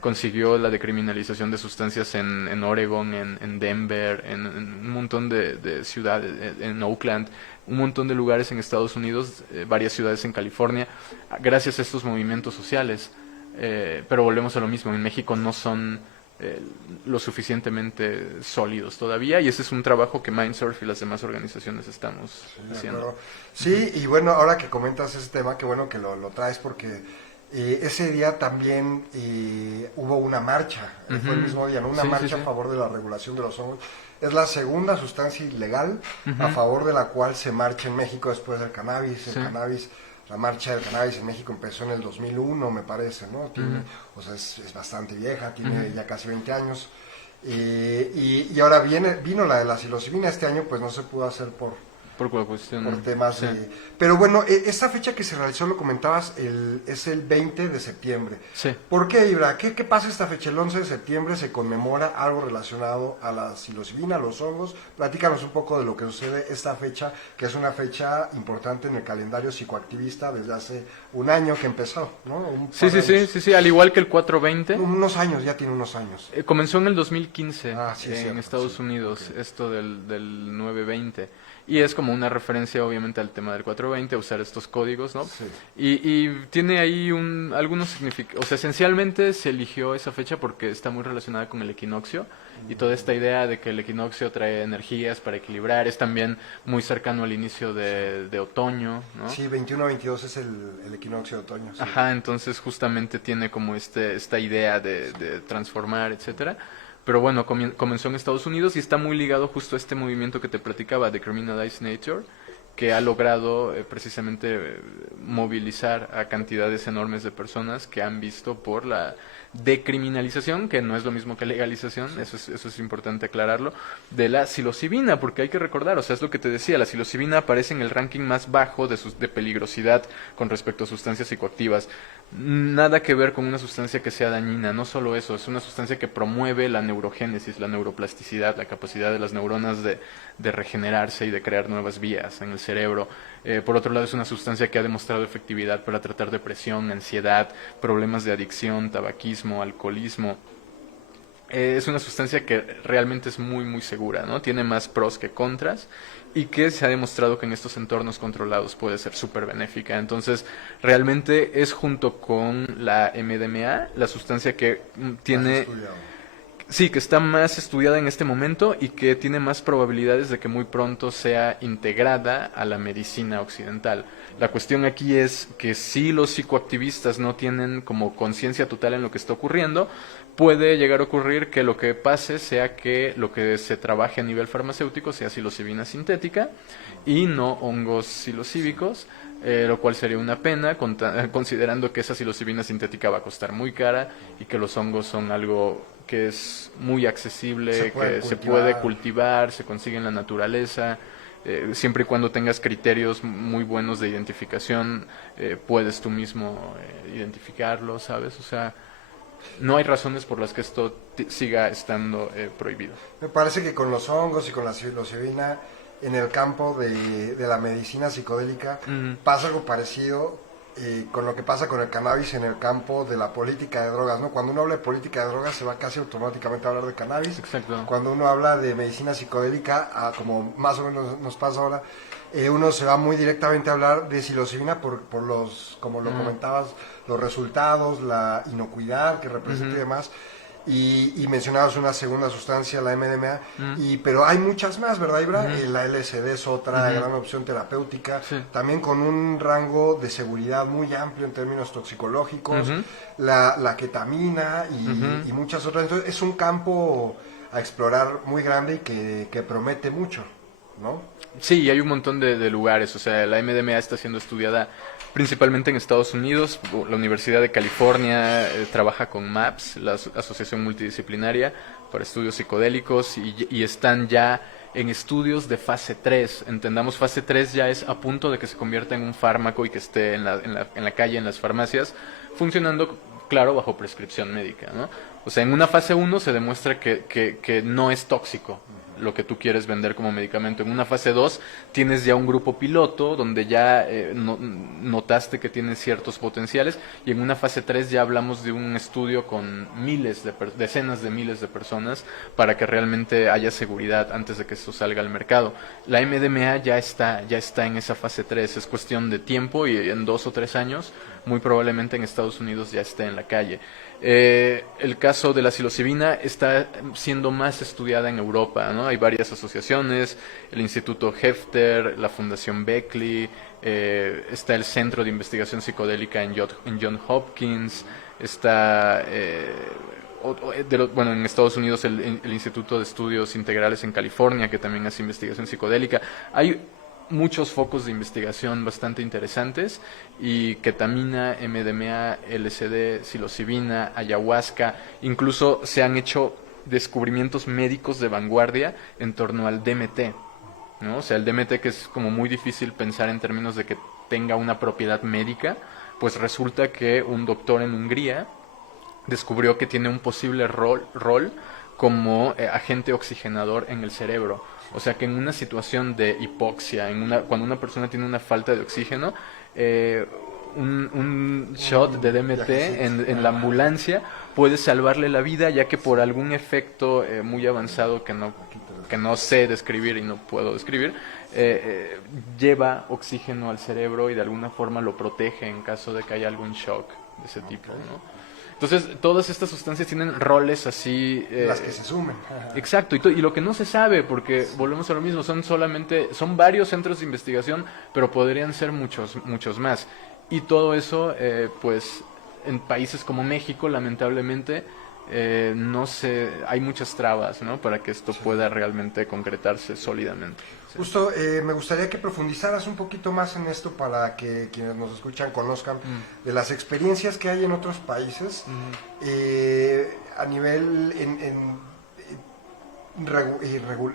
consiguió la decriminalización de sustancias en Oregon, en Denver, en un montón de ciudades, en Oakland, un montón de lugares en Estados Unidos, varias ciudades en California, gracias a estos movimientos sociales. Pero volvemos a lo mismo, en México no son lo suficientemente sólidos todavía, y ese es un trabajo que Mindsurf y las demás organizaciones estamos haciendo. Sí, y bueno, ahora que comentas ese tema, qué bueno que lo traes porque ese día también hubo una marcha, fue el mismo día, ¿no? Una marcha a favor de la regulación de los hongos. Es la segunda sustancia ilegal a favor de la cual se marcha en México después del cannabis. El cannabis, la marcha del cannabis en México empezó en el 2001, me parece, ¿no? O sea, es bastante vieja, tiene ya casi 20 años. Y ahora vino la de la psilocibina. Este año pues no se pudo hacer por cuestión, temas sí. Pero bueno, esta fecha que se realizó, lo comentabas, es el 20 de septiembre. Sí. ¿Por qué, Ibra? ¿Qué pasa esta fecha? El 11 de septiembre se conmemora algo relacionado a la psilocibina, a los hongos. Platícanos un poco de lo que sucede esta fecha, que es una fecha importante en el calendario psicoactivista desde hace un año que empezó, ¿no? Sí, al igual que el 420. Unos años, ya tiene unos años. Comenzó en el 2015 en cierto, Estados Unidos, esto del 920. Y es como una referencia obviamente al tema del 420, a usar estos códigos, ¿no? Sí. Y tiene ahí algunos significados, o sea, esencialmente se eligió esa fecha porque está muy relacionada con el equinoccio, y toda esta idea de que el equinoccio trae energías para equilibrar, es también muy cercano al inicio de otoño, ¿no? Sí, 21-22 es el equinoccio de otoño. Sí. Ajá, entonces justamente tiene como esta idea de transformar, etcétera. Pero bueno, comenzó en Estados Unidos y está muy ligado justo a este movimiento que te platicaba, de Decriminalize Nature, que ha logrado precisamente movilizar a cantidades enormes de personas que han visto por la decriminalización, que no es lo mismo que legalización, eso es importante aclararlo, de la psilocibina, porque hay que recordar, o sea, es lo que te decía, la psilocibina aparece en el ranking más bajo de peligrosidad con respecto a sustancias psicoactivas. Nada que ver con una sustancia que sea dañina, no solo eso, es una sustancia que promueve la neurogénesis, la neuroplasticidad, la capacidad de las neuronas de regenerarse y de crear nuevas vías en el cerebro. Por otro lado, es una sustancia que ha demostrado efectividad para tratar depresión, ansiedad, problemas de adicción, tabaquismo, alcoholismo. Es una sustancia que realmente es muy, muy segura, ¿no? Tiene más pros que contras, y que se ha demostrado que en estos entornos controlados puede ser súper benéfica. Entonces, realmente es, junto con la MDMA, la sustancia que tiene... Sí, que está más estudiada en este momento y que tiene más probabilidades de que muy pronto sea integrada a la medicina occidental. La cuestión aquí es que si los psicoactivistas no tienen como conciencia total en lo que está ocurriendo, puede llegar a ocurrir que lo que pase sea que lo que se trabaje a nivel farmacéutico sea psilocibina sintética y no hongos psilocíbicos, lo cual sería una pena, considerando que esa psilocibina sintética va a costar muy cara y que los hongos son algo que es muy accesible, se puede cultivar, se consigue en la naturaleza, siempre y cuando tengas criterios muy buenos de identificación, puedes tú mismo identificarlo, ¿sabes? O sea, no hay razones por las que esto siga estando prohibido. Me parece que con los hongos y con la psilocibina en el campo de la medicina psicodélica pasa algo parecido con lo que pasa con el cannabis en el campo de la política de drogas, ¿no? Cuando uno habla de política de drogas se va casi automáticamente a hablar de cannabis. Exacto. Cuando uno habla de medicina psicodélica, como más o menos nos pasa ahora, uno se va muy directamente a hablar de psilocibina por los, como lo comentabas, los resultados, la inocuidad que representa y demás. Y mencionabas una segunda sustancia, la MDMA, pero hay muchas más, ¿verdad, Ibra? La LSD es otra gran opción terapéutica, también con un rango de seguridad muy amplio en términos toxicológicos, la ketamina y muchas otras. Entonces es un campo a explorar muy grande y que promete mucho, ¿no? Sí, hay un montón de lugares, o sea, la MDMA está siendo estudiada principalmente en Estados Unidos. La Universidad de California trabaja con MAPS, la Asociación Multidisciplinaria para Estudios Psicodélicos, y están ya en estudios de fase 3. Entendamos, fase 3 ya es a punto de que se convierta en un fármaco y que esté en la calle, en las farmacias, funcionando, claro, bajo prescripción médica, ¿no? O sea, en una fase 1 se demuestra que no es tóxico lo que tú quieres vender como medicamento. En una fase 2 tienes ya un grupo piloto donde ya notaste que tiene ciertos potenciales, y en una fase 3 ya hablamos de un estudio con decenas de miles de personas para que realmente haya seguridad antes de que esto salga al mercado. La MDMA ya está en esa fase 3, es cuestión de tiempo, y en 2 o 3 años muy probablemente en Estados Unidos ya esté en la calle. El caso de la psilocibina está siendo más estudiada en Europa, ¿no? Hay varias asociaciones, el Instituto Hefter, la Fundación Beckley, está el Centro de Investigación Psicodélica en John Hopkins, está, en Estados Unidos el Instituto de Estudios Integrales en California, que también hace investigación psicodélica. Hay muchos focos de investigación bastante interesantes, y ketamina, MDMA, LSD, psilocibina, ayahuasca, incluso se han hecho descubrimientos médicos de vanguardia en torno al DMT, ¿no? O sea, el DMT, que es como muy difícil pensar en términos de que tenga una propiedad médica, pues resulta que un doctor en Hungría descubrió que tiene un posible rol como agente oxigenador en el cerebro. O sea que en una situación de hipoxia, cuando una persona tiene una falta de oxígeno, un shot de DMT en la ambulancia puede salvarle la vida, ya que por algún efecto muy avanzado que no sé describir y no puedo describir, lleva oxígeno al cerebro y de alguna forma lo protege en caso de que haya algún shock de ese tipo, ¿no? Entonces, todas estas sustancias tienen roles así... las que se sumen. Exacto, y lo que no se sabe, porque volvemos a lo mismo, son varios centros de investigación, pero podrían ser muchos más. Y todo eso, pues, en países como México, lamentablemente, no sé, hay muchas trabas, ¿no?, para que esto pueda realmente concretarse sólidamente. Sí. Justo, me gustaría que profundizaras un poquito más en esto para que quienes nos escuchan conozcan de las experiencias que hay en otros países a nivel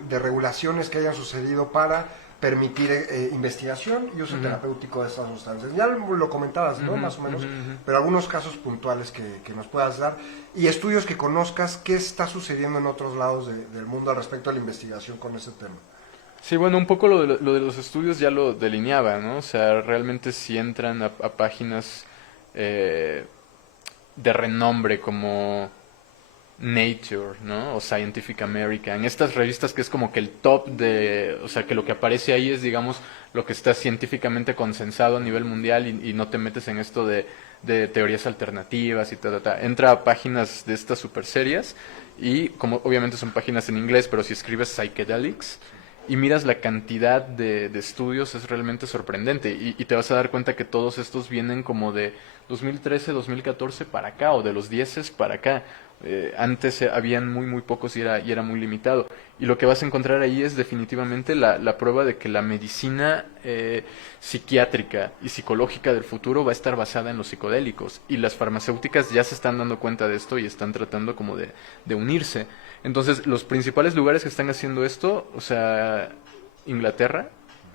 de regulaciones que hayan sucedido para permitir investigación y uso terapéutico de estas sustancias. Ya lo comentabas, ¿no? Más o menos, pero algunos casos puntuales que nos puedas dar, y estudios que conozcas, qué está sucediendo en otros lados del mundo al respecto a la investigación con ese tema. Sí, bueno, un poco lo de los estudios ya lo delineaba, ¿no? O sea, realmente si entran a páginas de renombre como Nature, ¿no?, o Scientific American, estas revistas que es como que el top o sea, que lo que aparece ahí es, digamos, lo que está científicamente consensado a nivel mundial, y no te metes en esto de teorías alternativas y tal. Entra a páginas de estas super serias, y como obviamente son páginas en inglés, pero si escribes psychedelics y miras la cantidad de estudios, es realmente sorprendente, y te vas a dar cuenta que todos estos vienen como de 2013, 2014 para acá, o de los 10 para acá. Antes habían muy pocos y era muy limitado. Y lo que vas a encontrar ahí es definitivamente la prueba de que la medicina psiquiátrica y psicológica del futuro va a estar basada en los psicodélicos. Y las farmacéuticas ya se están dando cuenta de esto y están tratando como de unirse. Entonces, los principales lugares que están haciendo esto, o sea, Inglaterra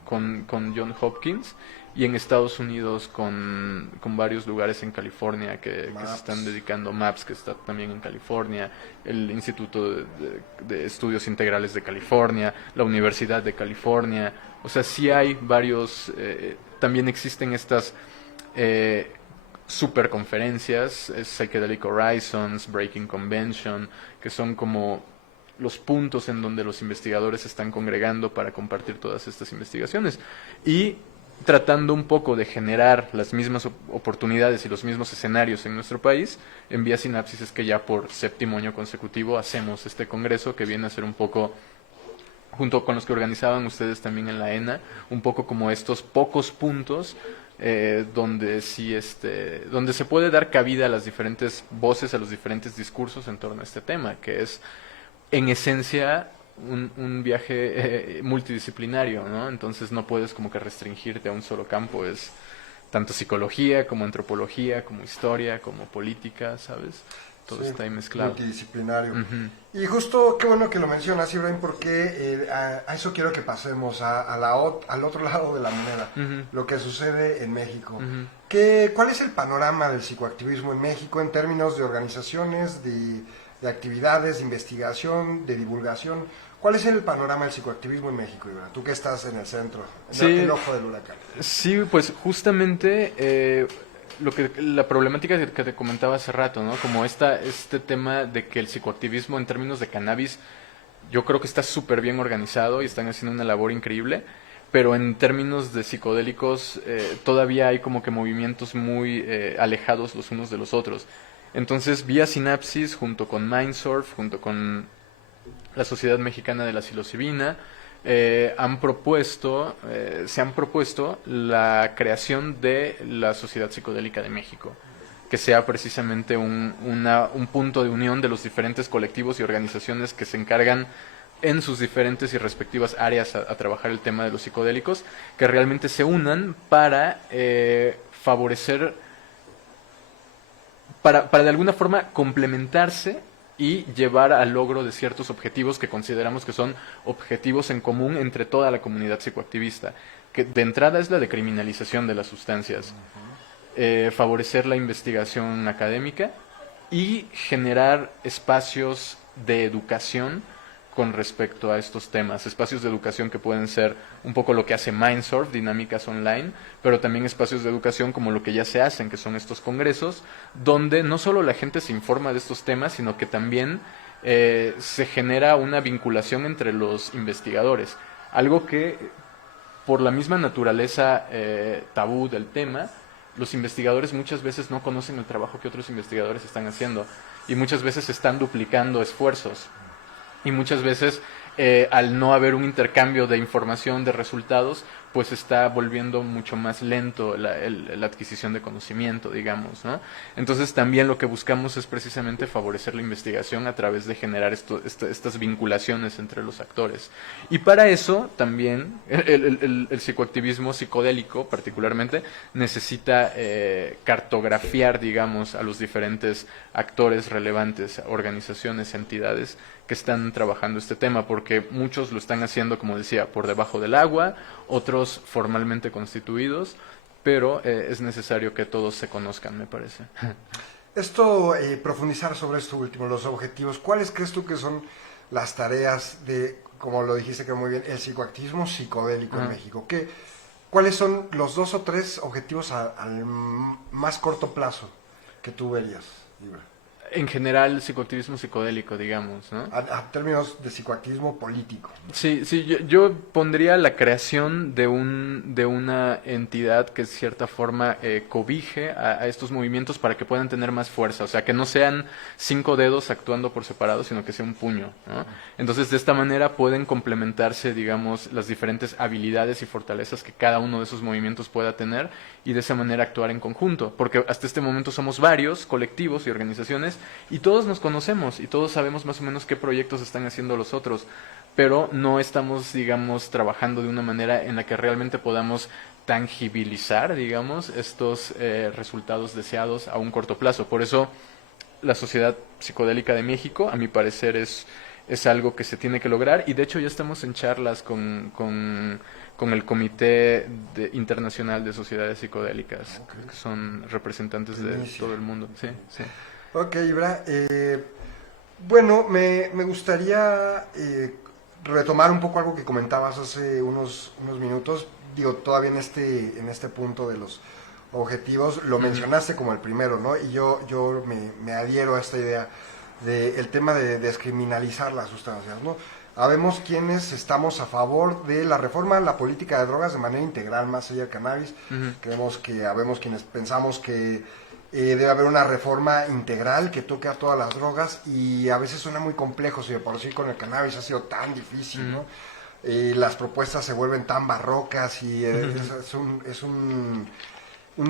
con John Hopkins, y en Estados Unidos con varios lugares en California que se están dedicando, MAPS, que está también en California, el Instituto de Estudios Integrales de California, la Universidad de California. O sea, sí hay varios, también existen estas super conferencias, Psychedelic Horizons, Breaking Convention, que son como los puntos en donde los investigadores se están congregando para compartir todas estas investigaciones y tratando un poco de generar las mismas oportunidades y los mismos escenarios en nuestro país. En Vía Sinapsis es que ya por 7º año consecutivo hacemos este congreso, que viene a ser un poco, junto con los que organizaban ustedes también en la ENA, un poco como estos pocos puntos donde donde se puede dar cabida a las diferentes voces, a los diferentes discursos en torno a este tema, que es en esencia un viaje multidisciplinario, ¿no? Entonces no puedes como que restringirte a un solo campo, tanto psicología como antropología, como historia, como política, ¿sabes? Todo Sí, está ahí mezclado. multidisciplinario. Ujú, Y justo, qué bueno que lo mencionas, Ibrahim, porque a eso quiero que pasemos, al otro lado de la moneda, ujú, lo que sucede en México. ujú. ¿Cuál es el panorama del psicoactivismo en México en términos de organizaciones, de actividades, de investigación, de divulgación? ¿Cuál es el panorama del psicoactivismo en México, Ibrahim? Tú que estás en el centro, en Sí, el ojo del huracán. sí, pues justamente la problemática que te comentaba hace rato, ¿no? Como este tema de que el psicoactivismo en términos de cannabis, yo creo que está súper bien organizado y están haciendo una labor increíble, pero en términos de psicodélicos todavía hay como que movimientos muy alejados los unos de los otros. Entonces, vía Sinapsis, junto con Mindsurf, junto con la Sociedad Mexicana de la Psilocibina, se han propuesto la creación de la Sociedad Psicodélica de México, que sea precisamente un punto de unión de los diferentes colectivos y organizaciones que se encargan en sus diferentes y respectivas áreas a trabajar el tema de los psicodélicos, que realmente se unan para favorecer, para de alguna forma complementarse y llevar al logro de ciertos objetivos que consideramos que son objetivos en común entre toda la comunidad psicoactivista, que de entrada es la decriminalización de las sustancias, favorecer la investigación académica y generar espacios de educación con respecto a estos temas, espacios de educación que pueden ser un poco lo que hace Mindsurf, dinámicas online, pero también espacios de educación como lo que ya se hacen, que son estos congresos, donde no solo la gente se informa de estos temas, sino que también se genera una vinculación entre los investigadores, algo que por la misma naturaleza tabú del tema, los investigadores muchas veces no conocen el trabajo que otros investigadores están haciendo y muchas veces están duplicando esfuerzos. Y muchas veces, al no haber un intercambio de información, de resultados, pues está volviendo mucho más lento la adquisición de conocimiento, digamos, ¿no? Entonces también lo que buscamos es precisamente favorecer la investigación a través de generar estas vinculaciones entre los actores. Y para eso también el psicoactivismo psicodélico particularmente necesita cartografiar, digamos, a los diferentes actores relevantes, organizaciones, entidades que están trabajando este tema, porque muchos lo están haciendo, como decía, por debajo del agua, otros formalmente constituidos, pero es necesario que todos se conozcan, me parece. Profundizar sobre esto último, los objetivos, ¿cuáles crees tú que son las tareas de, como lo dijiste que muy bien, el psicoactivismo psicodélico en México? ¿Cuáles son los 2 o 3 objetivos al más corto plazo que tú verías, Ibra? En general, psicoactivismo psicodélico, digamos, ¿no? A términos de psicoactivismo político. Sí, sí, yo pondría la creación de una entidad que de cierta forma cobije a estos movimientos para que puedan tener más fuerza, o sea, que no sean 5 dedos actuando por separado, sino que sea un puño, ¿no? Entonces, de esta manera pueden complementarse, digamos, las diferentes habilidades y fortalezas que cada uno de esos movimientos pueda tener y de esa manera actuar en conjunto, porque hasta este momento somos varios colectivos y organizaciones y todos nos conocemos y todos sabemos más o menos qué proyectos están haciendo los otros, pero no estamos, digamos, trabajando de una manera en la que realmente podamos tangibilizar, digamos, estos resultados deseados a un corto plazo. Por eso, la Sociedad Psicodélica de México, a mi parecer, es algo que se tiene que lograr y de hecho ya estamos en charlas con el Comité Internacional de Sociedades Psicodélicas, que son representantes de todo el mundo. Sí, sí. Ok, Ibra. Bueno, me gustaría retomar un poco algo que comentabas hace unos minutos. Digo, todavía en este punto de los objetivos, lo mencionaste como el primero, ¿no? Y yo me adhiero a esta idea del tema de descriminalizar las sustancias, ¿no? Habemos quienes estamos a favor de la reforma a la política de drogas de manera integral, más allá del cannabis. Habemos quienes pensamos que debe haber una reforma integral que toque a todas las drogas y a veces suena muy complejo, si de por sí con el cannabis ha sido tan difícil, ¿no? Las propuestas se vuelven tan barrocas y es un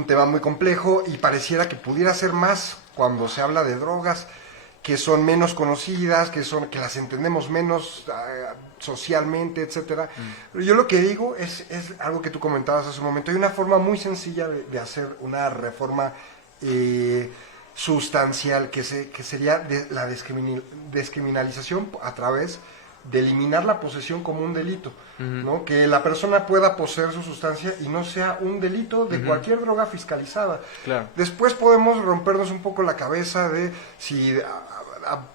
tema muy complejo y pareciera que pudiera ser más cuando se habla de drogas. que son menos conocidas, que las entendemos menos socialmente, etcétera. Pero yo lo que digo es algo que tú comentabas hace un momento. Hay una forma muy sencilla de hacer una reforma sustancial que sería la descriminalización a través de eliminar la posesión como un delito, ¿no? Que la persona pueda poseer su sustancia y no sea un delito de cualquier droga fiscalizada. Claro. Después podemos rompernos un poco la cabeza de si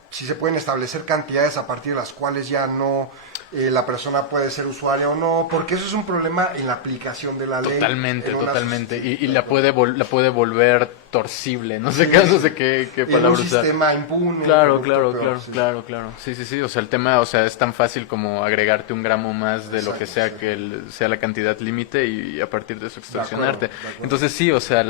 se pueden establecer cantidades a partir de las cuales ya no la persona puede ser usuaria o no, porque eso es un problema en la aplicación de la ley. Totalmente. Y la puede volver torcible, no sé casos de qué palabra usar. En un sistema impune. Claro. Sí. O sea, el tema, o sea, es tan fácil como agregarte un gramo más de lo que sea que sea la cantidad límite y a partir de eso extorsionarte. De acuerdo. Entonces sí, o sea,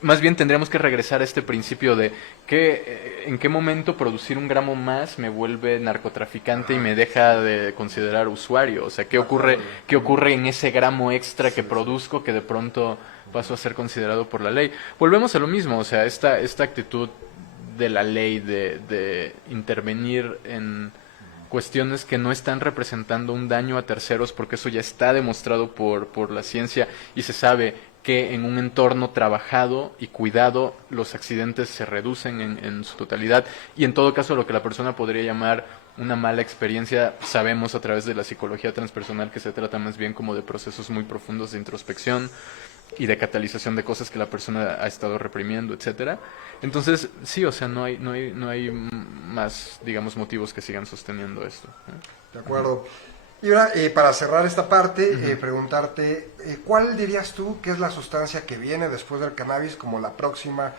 más bien tendríamos que regresar a este principio de en qué momento producir un gramo más me vuelve narcotraficante y me deja de considerar usuario. O sea, ¿qué ocurre en ese gramo extra que produzco que de pronto paso a ser considerado por la ley? Volvemos a lo mismo, o sea, esta actitud de la ley de intervenir en cuestiones que no están representando un daño a terceros, porque eso ya está demostrado por la ciencia y se sabe que en un entorno trabajado y cuidado los accidentes se reducen en su totalidad y en todo caso lo que la persona podría llamar una mala experiencia, sabemos a través de la psicología transpersonal que se trata más bien como de procesos muy profundos de introspección y de catalización de cosas que la persona ha estado reprimiendo, etcétera. Entonces, sí, o sea, no hay más, digamos, motivos que sigan sosteniendo esto, ¿eh? De acuerdo. Y ahora, para cerrar esta parte, preguntarte, ¿cuál dirías tú que es la sustancia que viene después del cannabis como la próxima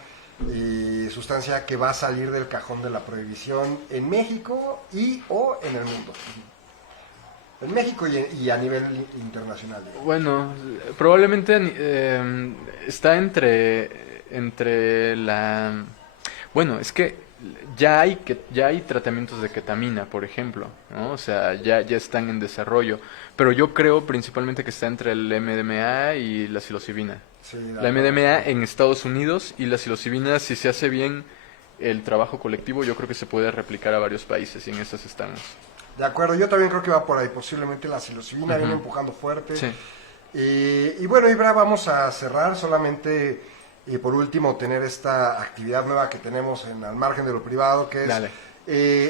sustancia que va a salir del cajón de la prohibición en México o en el mundo? En México y a nivel internacional. Bueno, probablemente está entre la... Bueno, es que ya hay tratamientos de ketamina, por ejemplo, ¿no? O sea, ya están en desarrollo, pero yo creo principalmente que está entre el MDMA y la psilocibina. Sí, la MDMA en Estados Unidos y la psilocibina, si se hace bien el trabajo colectivo, yo creo que se puede replicar a varios países y en esas estamos. De acuerdo, yo también creo que va por ahí, posiblemente la psilocibina viene empujando fuerte. Sí. Y bueno, Ibra, vamos a cerrar solamente... Y por último, tener esta actividad nueva que tenemos al margen de lo privado, que es,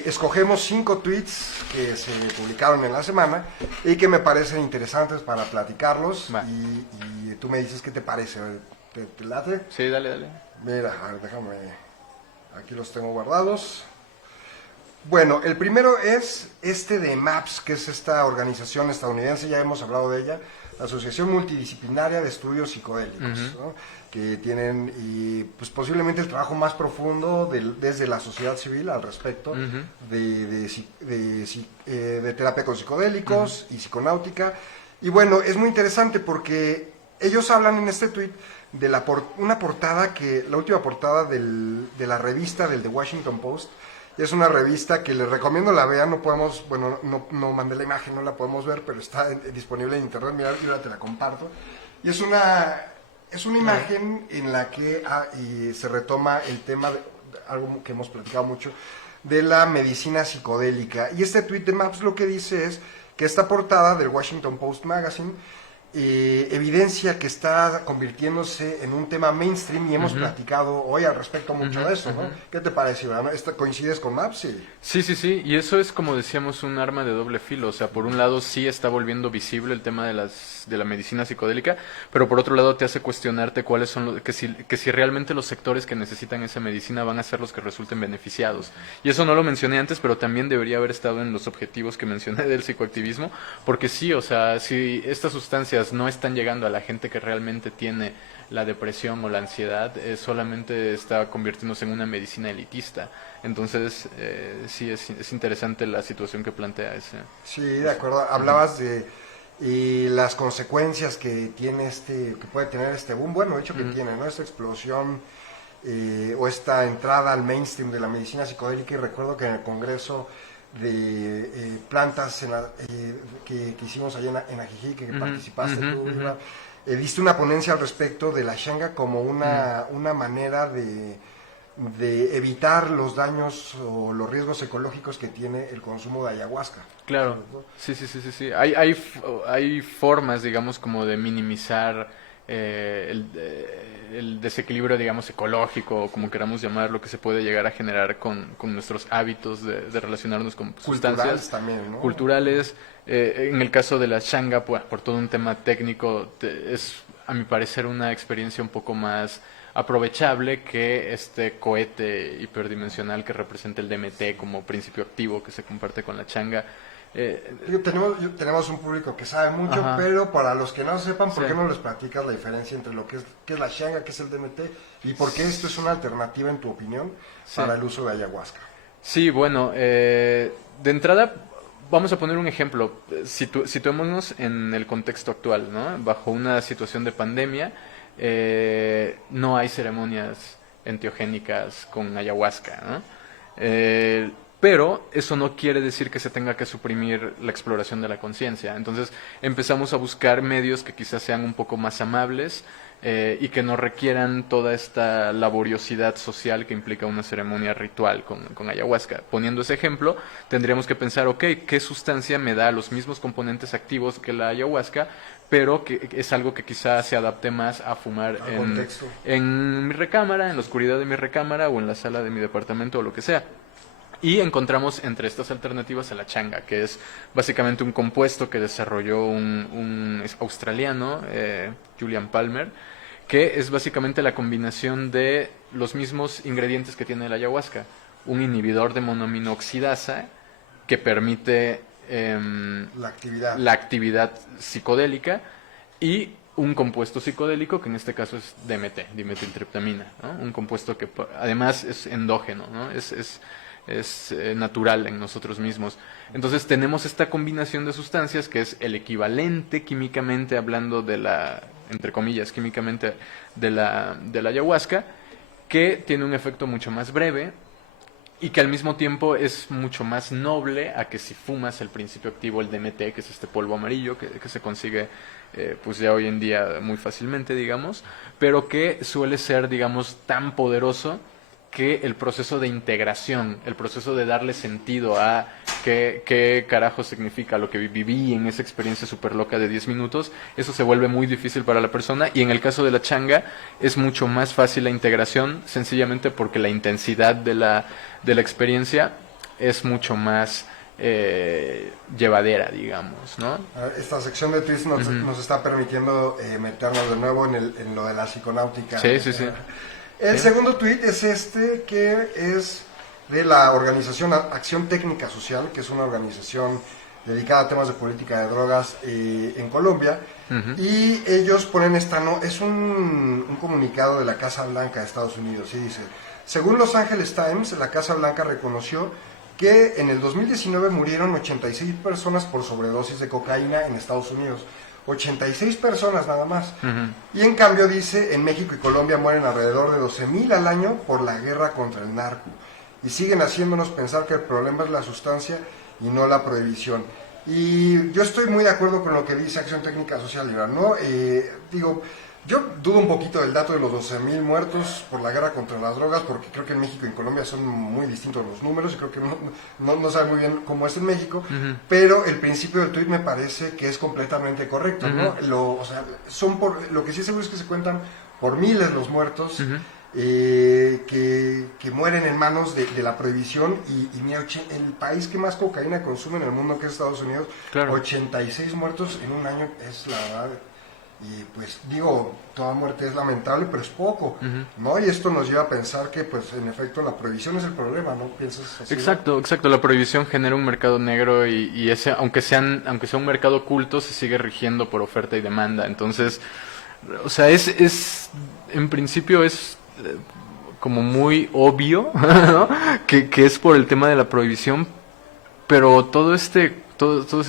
escogemos 5 tweets que se publicaron en la semana y que me parecen interesantes para platicarlos. Y tú me dices qué te parece. ¿Te late? Sí, dale. Mira, a ver, déjame, aquí los tengo guardados. Bueno, el primero es este de MAPS, que es esta organización estadounidense, ya hemos hablado de ella, la Asociación Multidisciplinaria de Estudios Psicodélicos, ¿no? Que tienen pues posiblemente el trabajo más profundo desde la sociedad civil al respecto de terapia con psicodélicos y psiconáutica. Y bueno, es muy interesante porque ellos hablan en este tweet de una portada la última portada de la revista del The Washington Post. Es una revista que les recomiendo la vean, no mandé la imagen, no la podemos ver, pero está disponible en internet, mira, yo te la comparto. Y es una imagen en la que se retoma el tema, algo que hemos platicado mucho, de la medicina psicodélica. Y este tweet de Maps lo que dice es que esta portada del Washington Post Magazine evidencia que está convirtiéndose en un tema mainstream y hemos platicado hoy al respecto mucho de eso, ¿no? ¿Qué te parece, Iván? ¿Coincides con Maps? Sí, y eso es, como decíamos, un arma de doble filo. O sea, por un lado sí está volviendo visible el tema de la medicina psicodélica, pero por otro lado te hace cuestionarte cuáles son que si realmente los sectores que necesitan esa medicina van a ser los que resulten beneficiados. Y eso no lo mencioné antes, pero también debería haber estado en los objetivos que mencioné del psicoactivismo, porque sí, o sea, si estas sustancias no están llegando a la gente que realmente tiene la depresión o la ansiedad, solamente está convirtiéndose en una medicina elitista. Entonces, sí, es interesante la situación que plantea ese. Sí, de acuerdo. Hablabas de las consecuencias que tiene que puede tener este boom, bueno, de hecho que tiene, ¿no? Esta explosión o esta entrada al mainstream de la medicina psicodélica, y recuerdo que en el Congreso de plantas que hicimos allá en Ajijic, que participaste tú, diste una ponencia al respecto de la shanga como una manera de de evitar los daños o los riesgos ecológicos que tiene el consumo de ayahuasca. Claro, sí. Hay formas, digamos, como de minimizar el desequilibrio, digamos, ecológico, o como queramos llamarlo, que se puede llegar a generar con nuestros hábitos de relacionarnos con sustancias. Culturales también, ¿no? Culturales. En el caso de la changa, pues, por todo un tema técnico, es, a mi parecer, una experiencia un poco más aprovechable que este cohete hiperdimensional que representa el DMT como principio activo que se comparte con la changa. Tenemos un público que sabe mucho, Ajá. pero para los que no sepan, ¿por Sí. qué no les platicas la diferencia entre lo qué es la shanga, qué es el DMT y por qué esto es una alternativa, en tu opinión, Sí. para el uso de ayahuasca? Sí, bueno, de entrada vamos a poner un ejemplo. Situémonos en el contexto actual, ¿no? Bajo una situación de pandemia, no hay ceremonias enteogénicas con ayahuasca, ¿no? Pero eso no quiere decir que se tenga que suprimir la exploración de la conciencia. Entonces empezamos a buscar medios que quizás sean un poco más amables y que no requieran toda esta laboriosidad social que implica una ceremonia ritual con ayahuasca. Poniendo ese ejemplo, tendríamos que pensar, ok, ¿qué sustancia me da los mismos componentes activos que la ayahuasca, pero que es algo que quizás se adapte más a fumar en mi recámara, en la oscuridad de mi recámara o en la sala de mi departamento o lo que sea? Y encontramos entre estas alternativas a la changa, que es básicamente un compuesto que desarrolló un australiano, Julian Palmer, que es básicamente la combinación de los mismos ingredientes que tiene la ayahuasca. Un inhibidor de monoaminoxidasa que permite la actividad psicodélica y un compuesto psicodélico que en este caso es DMT, dimetiltriptamina, ¿no? Un compuesto que además es endógeno, ¿no? Es natural en nosotros mismos. Entonces tenemos esta combinación de sustancias que es el equivalente químicamente hablando de la, entre comillas, químicamente de la ayahuasca, que tiene un efecto mucho más breve y que al mismo tiempo es mucho más noble a que si fumas el principio activo, el DMT, que es este polvo amarillo que se consigue pues ya hoy en día muy fácilmente, digamos, pero que suele ser, digamos, tan poderoso que el proceso de integración, el proceso de darle sentido a qué carajo significa lo que viví en esa experiencia súper loca de 10 minutos, eso se vuelve muy difícil para la persona, y en el caso de la changa es mucho más fácil la integración, sencillamente porque la intensidad de la experiencia es mucho más llevadera, digamos, ¿no? Esta sección de tweets nos está permitiendo meternos de nuevo en lo de la psiconáutica. Sí. El segundo tuit es este, que es de la organización Acción Técnica Social, que es una organización dedicada a temas de política de drogas en Colombia. Y ellos ponen es un comunicado de la Casa Blanca de Estados Unidos, y dice: según Los Angeles Times, la Casa Blanca reconoció que en el 2019 murieron 86 personas por sobredosis de cocaína en Estados Unidos. 86 personas nada más. Y en cambio, dice, en México y Colombia mueren alrededor de 12,000 al año por la guerra contra el narco. Y siguen haciéndonos pensar que el problema es la sustancia y no la prohibición. Y yo estoy muy de acuerdo con lo que dice Acción Técnica Social, Iván, ¿no? Yo dudo un poquito del dato de los 12,000 muertos por la guerra contra las drogas, porque creo que en México y en Colombia son muy distintos los números, y creo que no sabe muy bien cómo es en México, pero el principio del tuit me parece que es completamente correcto, ¿no? Lo que sí es seguro es que se cuentan por miles los muertos que mueren en manos de la prohibición, y mira, el país que más cocaína consume en el mundo, que es Estados Unidos, claro. 86 muertos en un año es la verdad. Y pues digo, toda muerte es lamentable, pero es poco, ¿no? Y esto nos lleva a pensar que pues en efecto la prohibición es el problema, ¿no? ¿Piensas así? Exacto, la prohibición genera un mercado negro y ese, aunque sea un mercado oculto, se sigue rigiendo por oferta y demanda. Entonces, o sea, en principio es como muy obvio, ¿no? que es por el tema de la prohibición, pero todos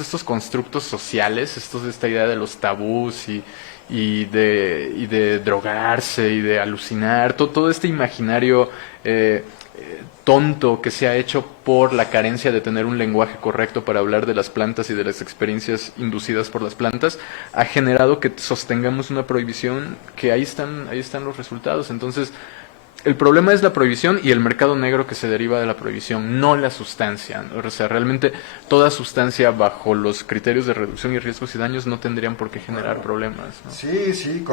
estos constructos sociales, esta idea de los tabús y de drogarse y de alucinar, todo este imaginario tonto que se ha hecho por la carencia de tener un lenguaje correcto para hablar de las plantas y de las experiencias inducidas por las plantas, ha generado que sostengamos una prohibición que ahí están los resultados. Entonces, el problema es la prohibición y el mercado negro que se deriva de la prohibición, no la sustancia. O sea, realmente toda sustancia bajo los criterios de reducción y riesgos y daños no tendrían por qué generar problemas, ¿no? Sí,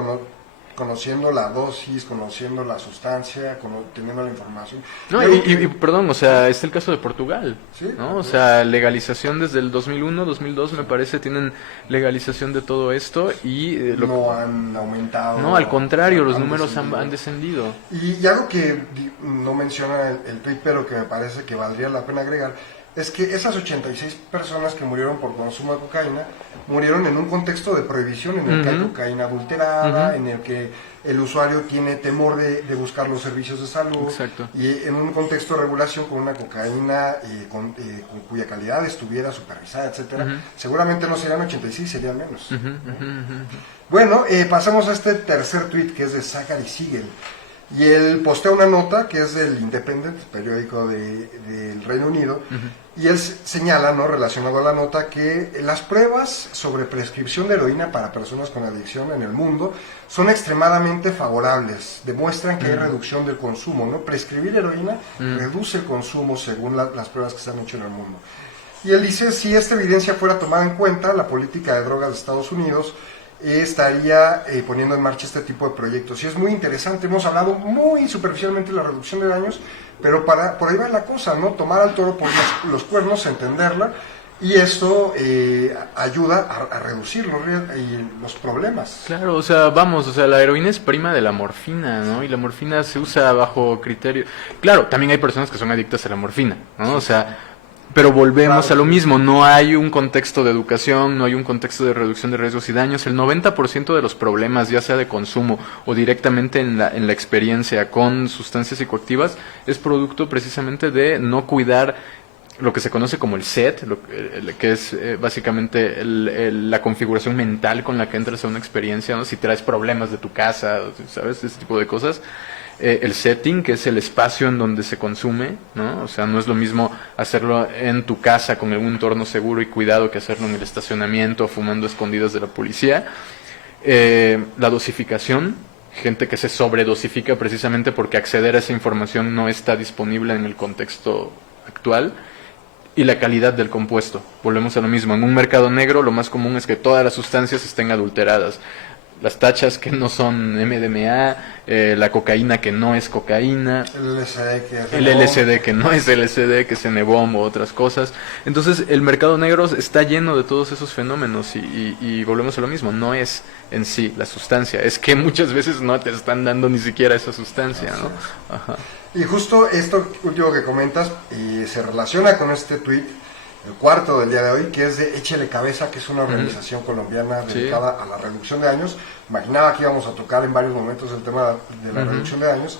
conociendo la dosis, conociendo la sustancia, teniendo la información. No, y perdón, o sea, es el caso de Portugal, ¿Sí? ¿no? O sea, legalización desde el 2001, 2002 me parece, tienen legalización de todo esto y... no han aumentado. No, al contrario, los han números descendido. han descendido. Y algo que no menciona el tweet, pero que me parece que valdría la pena agregar, es que esas 86 personas que murieron por consumo de cocaína murieron en un contexto de prohibición en el que hay cocaína adulterada, en el que el usuario tiene temor de buscar los servicios de salud. Exacto. Y en un contexto de regulación con una cocaína con cuya calidad estuviera supervisada, etcétera. Seguramente no serían 86, serían menos. Bueno, pasamos a este tercer tweet que es de Zachary Siegel. Y él postea una nota que es del Independent, periódico del Reino Unido, y él señala, ¿no?, relacionado a la nota, que las pruebas sobre prescripción de heroína para personas con adicción en el mundo son extremadamente favorables, demuestran que hay reducción del consumo, ¿no? Prescribir heroína reduce el consumo según las pruebas que se han hecho en el mundo. Y él dice, si esta evidencia fuera tomada en cuenta, la política de drogas de Estados Unidos estaría poniendo en marcha este tipo de proyectos. Y es muy interesante, hemos hablado muy superficialmente de la reducción de daños, pero por ahí va la cosa, ¿no? Tomar al toro por los cuernos, entenderla, y esto ayuda a reducir los problemas. Claro, o sea, vamos, o sea, la heroína es prima de la morfina, ¿no? Y la morfina se usa bajo criterio... Claro, también hay personas que son adictas a la morfina, ¿no? Sí. O sea... Pero volvemos a lo mismo, no hay un contexto de educación, no hay un contexto de reducción de riesgos y daños. El 90% de los problemas, ya sea de consumo o directamente en la experiencia con sustancias psicoactivas, es producto precisamente de no cuidar lo que se conoce como el set, que es básicamente la configuración mental con la que entras a una experiencia, ¿no? Si traes problemas de tu casa, ¿sabes? Ese tipo de cosas. El setting, que es el espacio en donde se consume, ¿no? O sea, no es lo mismo hacerlo en tu casa con un entorno seguro y cuidado que hacerlo en el estacionamiento fumando escondidas de la policía. La dosificación, gente que se sobredosifica precisamente porque acceder a esa información no está disponible en el contexto actual. Y la calidad del compuesto, volvemos a lo mismo. En un mercado negro lo más común es que todas las sustancias estén adulteradas. Las tachas que no son MDMA, la cocaína que no es cocaína, el LSD que no es LSD, que es N-bomb o otras cosas. Entonces el mercado negro está lleno de todos esos fenómenos y volvemos a lo mismo, no es en sí la sustancia, es que muchas veces no te están dando ni siquiera esa sustancia, ¿no? Ajá. Y justo esto último que comentas se relaciona con este tweet, el cuarto del día de hoy, que es de Échele Cabeza, que es una organización colombiana dedicada a la reducción de daños. Imaginaba que íbamos a tocar en varios momentos el tema de la reducción de daños.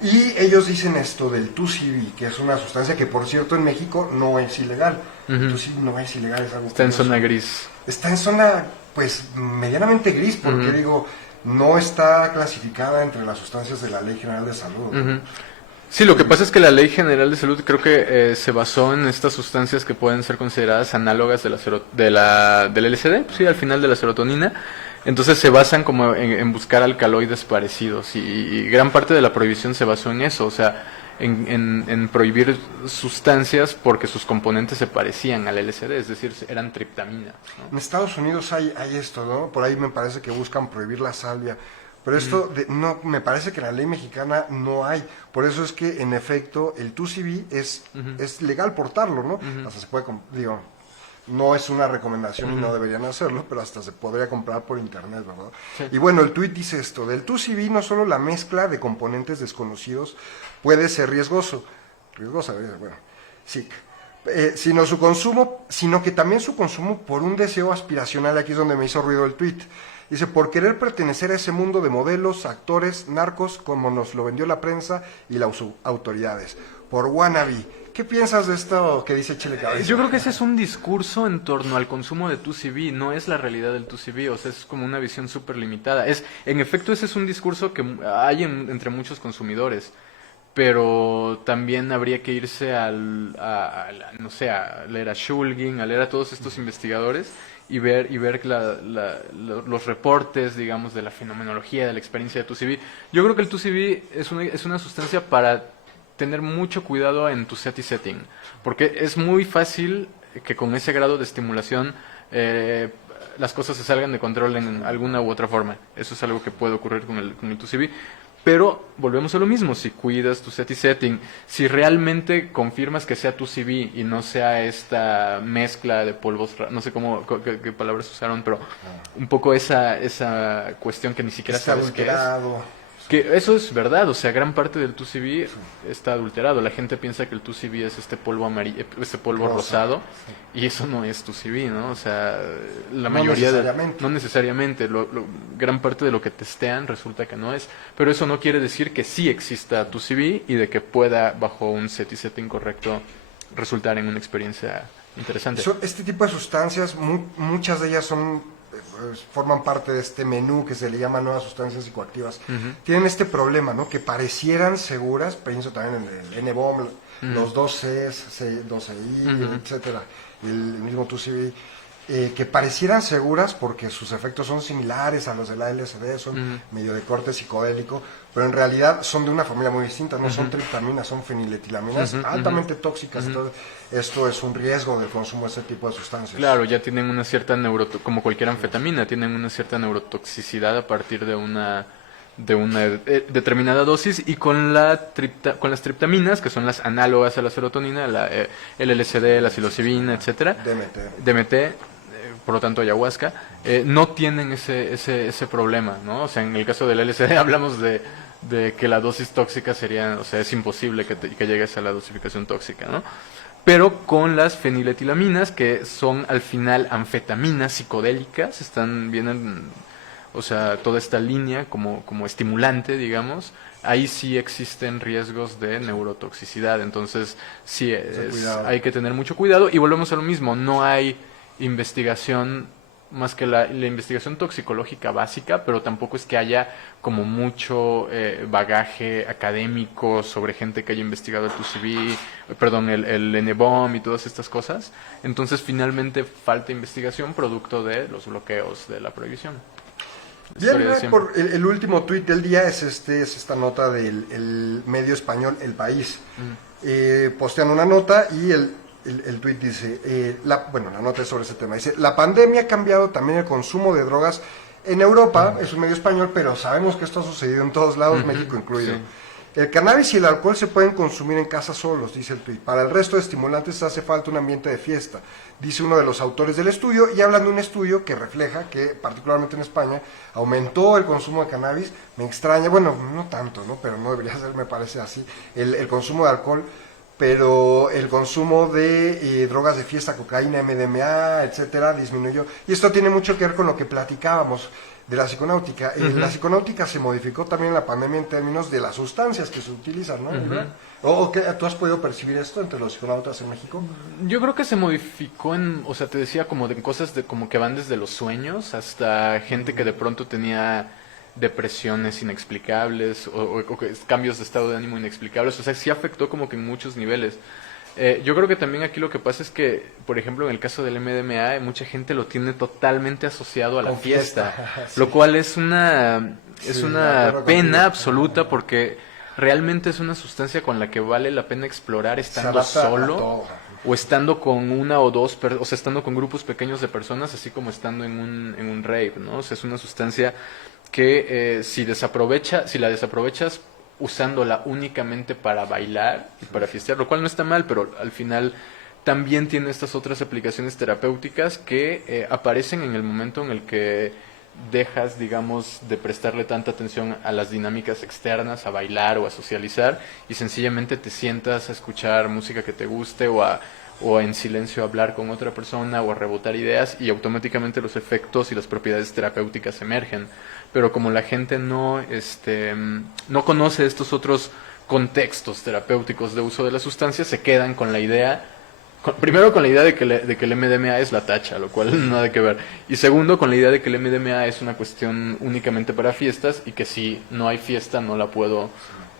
Y ellos dicen esto del 2CB, que es una sustancia que, por cierto, en México no es ilegal. El 2CB no es ilegal, es algo Está en zona gris. Está en zona, pues, medianamente gris, porque digo, no está clasificada entre las sustancias de la Ley General de Salud. Sí, lo que pasa es que la Ley General de Salud creo que se basó en estas sustancias que pueden ser consideradas análogas del LSD, sí, al final de la serotonina. Entonces se basan como en buscar alcaloides parecidos y gran parte de la prohibición se basó en eso, o sea, en prohibir sustancias porque sus componentes se parecían al LSD, es decir, eran triptamina, ¿no? En Estados Unidos hay esto, ¿no? Por ahí me parece que buscan prohibir la salvia. Pero esto, no, me parece que en la ley mexicana no hay. Por eso es que, en efecto, el 2CB es legal portarlo, ¿no? Hasta se puede, digo, no es una recomendación y no deberían hacerlo, pero hasta se podría comprar por internet, ¿verdad? Sí. Y bueno, el tuit dice esto, del 2CB no solo la mezcla de componentes desconocidos puede ser riesgosa, bueno, sí, sino que también su consumo por un deseo aspiracional, aquí es donde me hizo ruido el tuit. Dice, por querer pertenecer a ese mundo de modelos, actores, narcos, como nos lo vendió la prensa y las autoridades. Por wannabe. ¿Qué piensas de esto que dice Chile Cabeza? Yo creo que ese es un discurso en torno al consumo de 2CB, no es la realidad del 2CB, o sea, es como una visión súper limitada. En efecto, ese es un discurso que hay entre muchos consumidores, pero también habría que irse no sé, a leer a Shulgin, a leer a todos estos investigadores y ver los reportes, digamos, de la fenomenología, de la experiencia de 2CB. Yo creo que el 2CB es una sustancia para tener mucho cuidado en tu set y setting, porque es muy fácil que con ese grado de estimulación las cosas se salgan de control en alguna u otra forma. Eso es algo que puede ocurrir con el 2CB. Pero volvemos a lo mismo, si cuidas tu set y setting, si realmente confirmas que sea 2CB y no sea esta mezcla de polvos, no sé qué palabras usaron, pero un poco esa cuestión que ni siquiera Está sabes qué es. adulterado. Que eso es verdad, o sea, gran parte del 2CB está adulterado. La gente piensa que el 2CB es este polvo amarillo, este polvo rosado, y eso no es 2CB, ¿no? O sea, la mayoría no necesariamente, gran parte de lo que testean resulta que no es, pero eso no quiere decir que sí exista 2CB y de que pueda, bajo un set y setting correcto, resultar en una experiencia interesante. Este tipo de sustancias, muchas de ellas forman parte de este menú que se le llama nuevas sustancias psicoactivas. Tienen este problema, ¿no? Que parecieran seguras, pienso también en el NBOM, los 2Cs, 12I, etcétera, el mismo 2CB, que parecieran seguras porque sus efectos son similares a los de la LSD, son medio de corte psicodélico, pero en realidad son de una familia muy distinta, no son triptaminas, son feniletilaminas altamente tóxicas. Entonces, esto es un riesgo del consumo de este tipo de sustancias. Claro, ya tienen una cierta como cualquier anfetamina, tienen una cierta neurotoxicidad a partir de una determinada dosis, y con las triptaminas, que son las análogas a la serotonina, el LSD, la psilocibina, etcétera, DMT, por lo tanto ayahuasca, no tienen ese problema, ¿no? O sea, en el caso del LSD hablamos de que la dosis tóxica sería, o sea, es imposible que llegues a la dosificación tóxica, ¿no? Pero con las feniletilaminas, que son al final anfetaminas psicodélicas, vienen, o sea, toda esta línea como estimulante, digamos, ahí sí existen riesgos de neurotoxicidad. Entonces, sí, hay que tener mucho cuidado. Y volvemos a lo mismo, no hay investigación más que la investigación toxicológica básica, pero tampoco es que haya como mucho bagaje académico sobre gente que haya investigado el 2CB, perdón, el NBOM y todas estas cosas. Entonces, finalmente falta investigación producto de los bloqueos de la prohibición. Bien, el último tuit del día es esta nota del medio español El País. Postean una nota y el tuit dice, la nota es sobre ese tema, dice: la pandemia ha cambiado también el consumo de drogas en Europa, es un medio español, pero sabemos que esto ha sucedido en todos lados, México incluido. Sí. El cannabis y el alcohol se pueden consumir en casa solos, dice el tuit. Para el resto de estimulantes hace falta un ambiente de fiesta, dice uno de los autores del estudio, y hablan de un estudio que refleja que, particularmente en España, aumentó el consumo de cannabis. Me extraña, bueno, no tanto, ¿no? Pero no debería ser, me parece así, el consumo de alcohol, pero el consumo de drogas de fiesta, cocaína, MDMA, etcétera, disminuyó. Y esto tiene mucho que ver con lo que platicábamos de la psiconáutica. La psiconáutica se modificó también en la pandemia en términos de las sustancias que se utilizan, ¿no? ¿Tú has podido percibir esto entre los psiconautas en México? Yo creo que se modificó o sea, te decía, como de cosas como que van desde los sueños hasta gente que de pronto tenía depresiones inexplicables o cambios de estado de ánimo inexplicables. O sea, sí afectó como que en muchos niveles. Yo creo que también aquí lo que pasa es que, por ejemplo, en el caso del MDMA, mucha gente lo tiene totalmente asociado a la fiesta. Sí. Lo cual es una pena absoluta, porque realmente es una sustancia con la que vale la pena explorar estando solo o estando con una o dos, o sea, estando con grupos pequeños de personas, así como estando en un rave, ¿no? O sea, es una sustancia que si la desaprovechas usándola únicamente para bailar y para fiestear, lo cual no está mal, pero al final también tiene estas otras aplicaciones terapéuticas que aparecen en el momento en el que dejas, digamos, de prestarle tanta atención a las dinámicas externas, a bailar o a socializar, y sencillamente te sientas a escuchar música que te guste o en silencio a hablar con otra persona o a rebotar ideas, y automáticamente los efectos y las propiedades terapéuticas emergen. Pero como la gente no conoce estos otros contextos terapéuticos de uso de la sustancia, se quedan con la idea, primero con la idea de que el MDMA es la tacha, lo cual nada que ver, y segundo con la idea de que el MDMA es una cuestión únicamente para fiestas y que si no hay fiesta no la puedo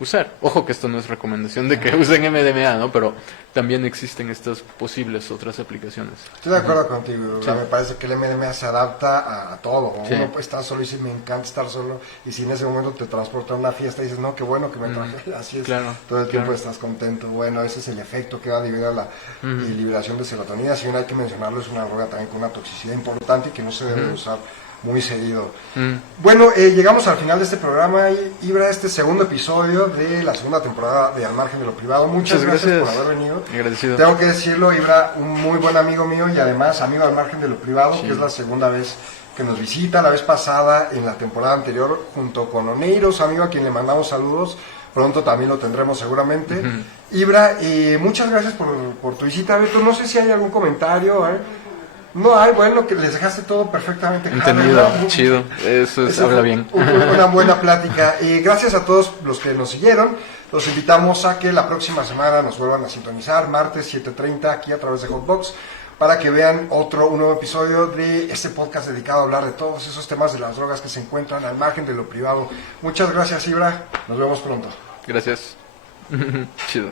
usar. Ojo que esto no es recomendación de que usen MDMA, ¿no? Pero también existen estas posibles otras aplicaciones. Estoy de acuerdo contigo. Sí. Me parece que el MDMA se adapta a todo. Sí. Uno está solo y dice, me encanta estar solo. Y si en ese momento te transporta a una fiesta y dices, no, qué bueno que me traje. Así es. Claro, Todo el tiempo claro. estás contento. Bueno, ese es el efecto que va a liberar la liberación de serotonina. Si bien hay que mencionarlo, es una droga también con una toxicidad importante y que no se debe usar muy seguido. Bueno, llegamos al final de este programa, Ibra, este segundo episodio de la segunda temporada de Al Margen de lo Privado. Muchas gracias por haber venido. Agradecido. Tengo que decirlo, Ibra, un muy buen amigo mío y además amigo al Margen de lo Privado, Sí. que es la segunda vez que nos visita. La vez pasada, en la temporada anterior, junto con Oneiros, amigo a quien le mandamos saludos. Pronto también lo tendremos seguramente. Ibra, muchas gracias por tu visita. Beto, no sé si hay algún comentario. No hay, bueno, que les dejaste todo perfectamente claro. Entendido, ¿Verdad? chido. Eso es, habla bien. Una buena plática. Y gracias a todos los que nos siguieron. Los invitamos a que la próxima semana nos vuelvan a sintonizar, martes 7:30, aquí a través de Hotbox, para que vean un nuevo episodio de este podcast dedicado a hablar de todos esos temas de las drogas que se encuentran al margen de lo privado. Muchas gracias, Ibra. Nos vemos pronto. Gracias. Chido.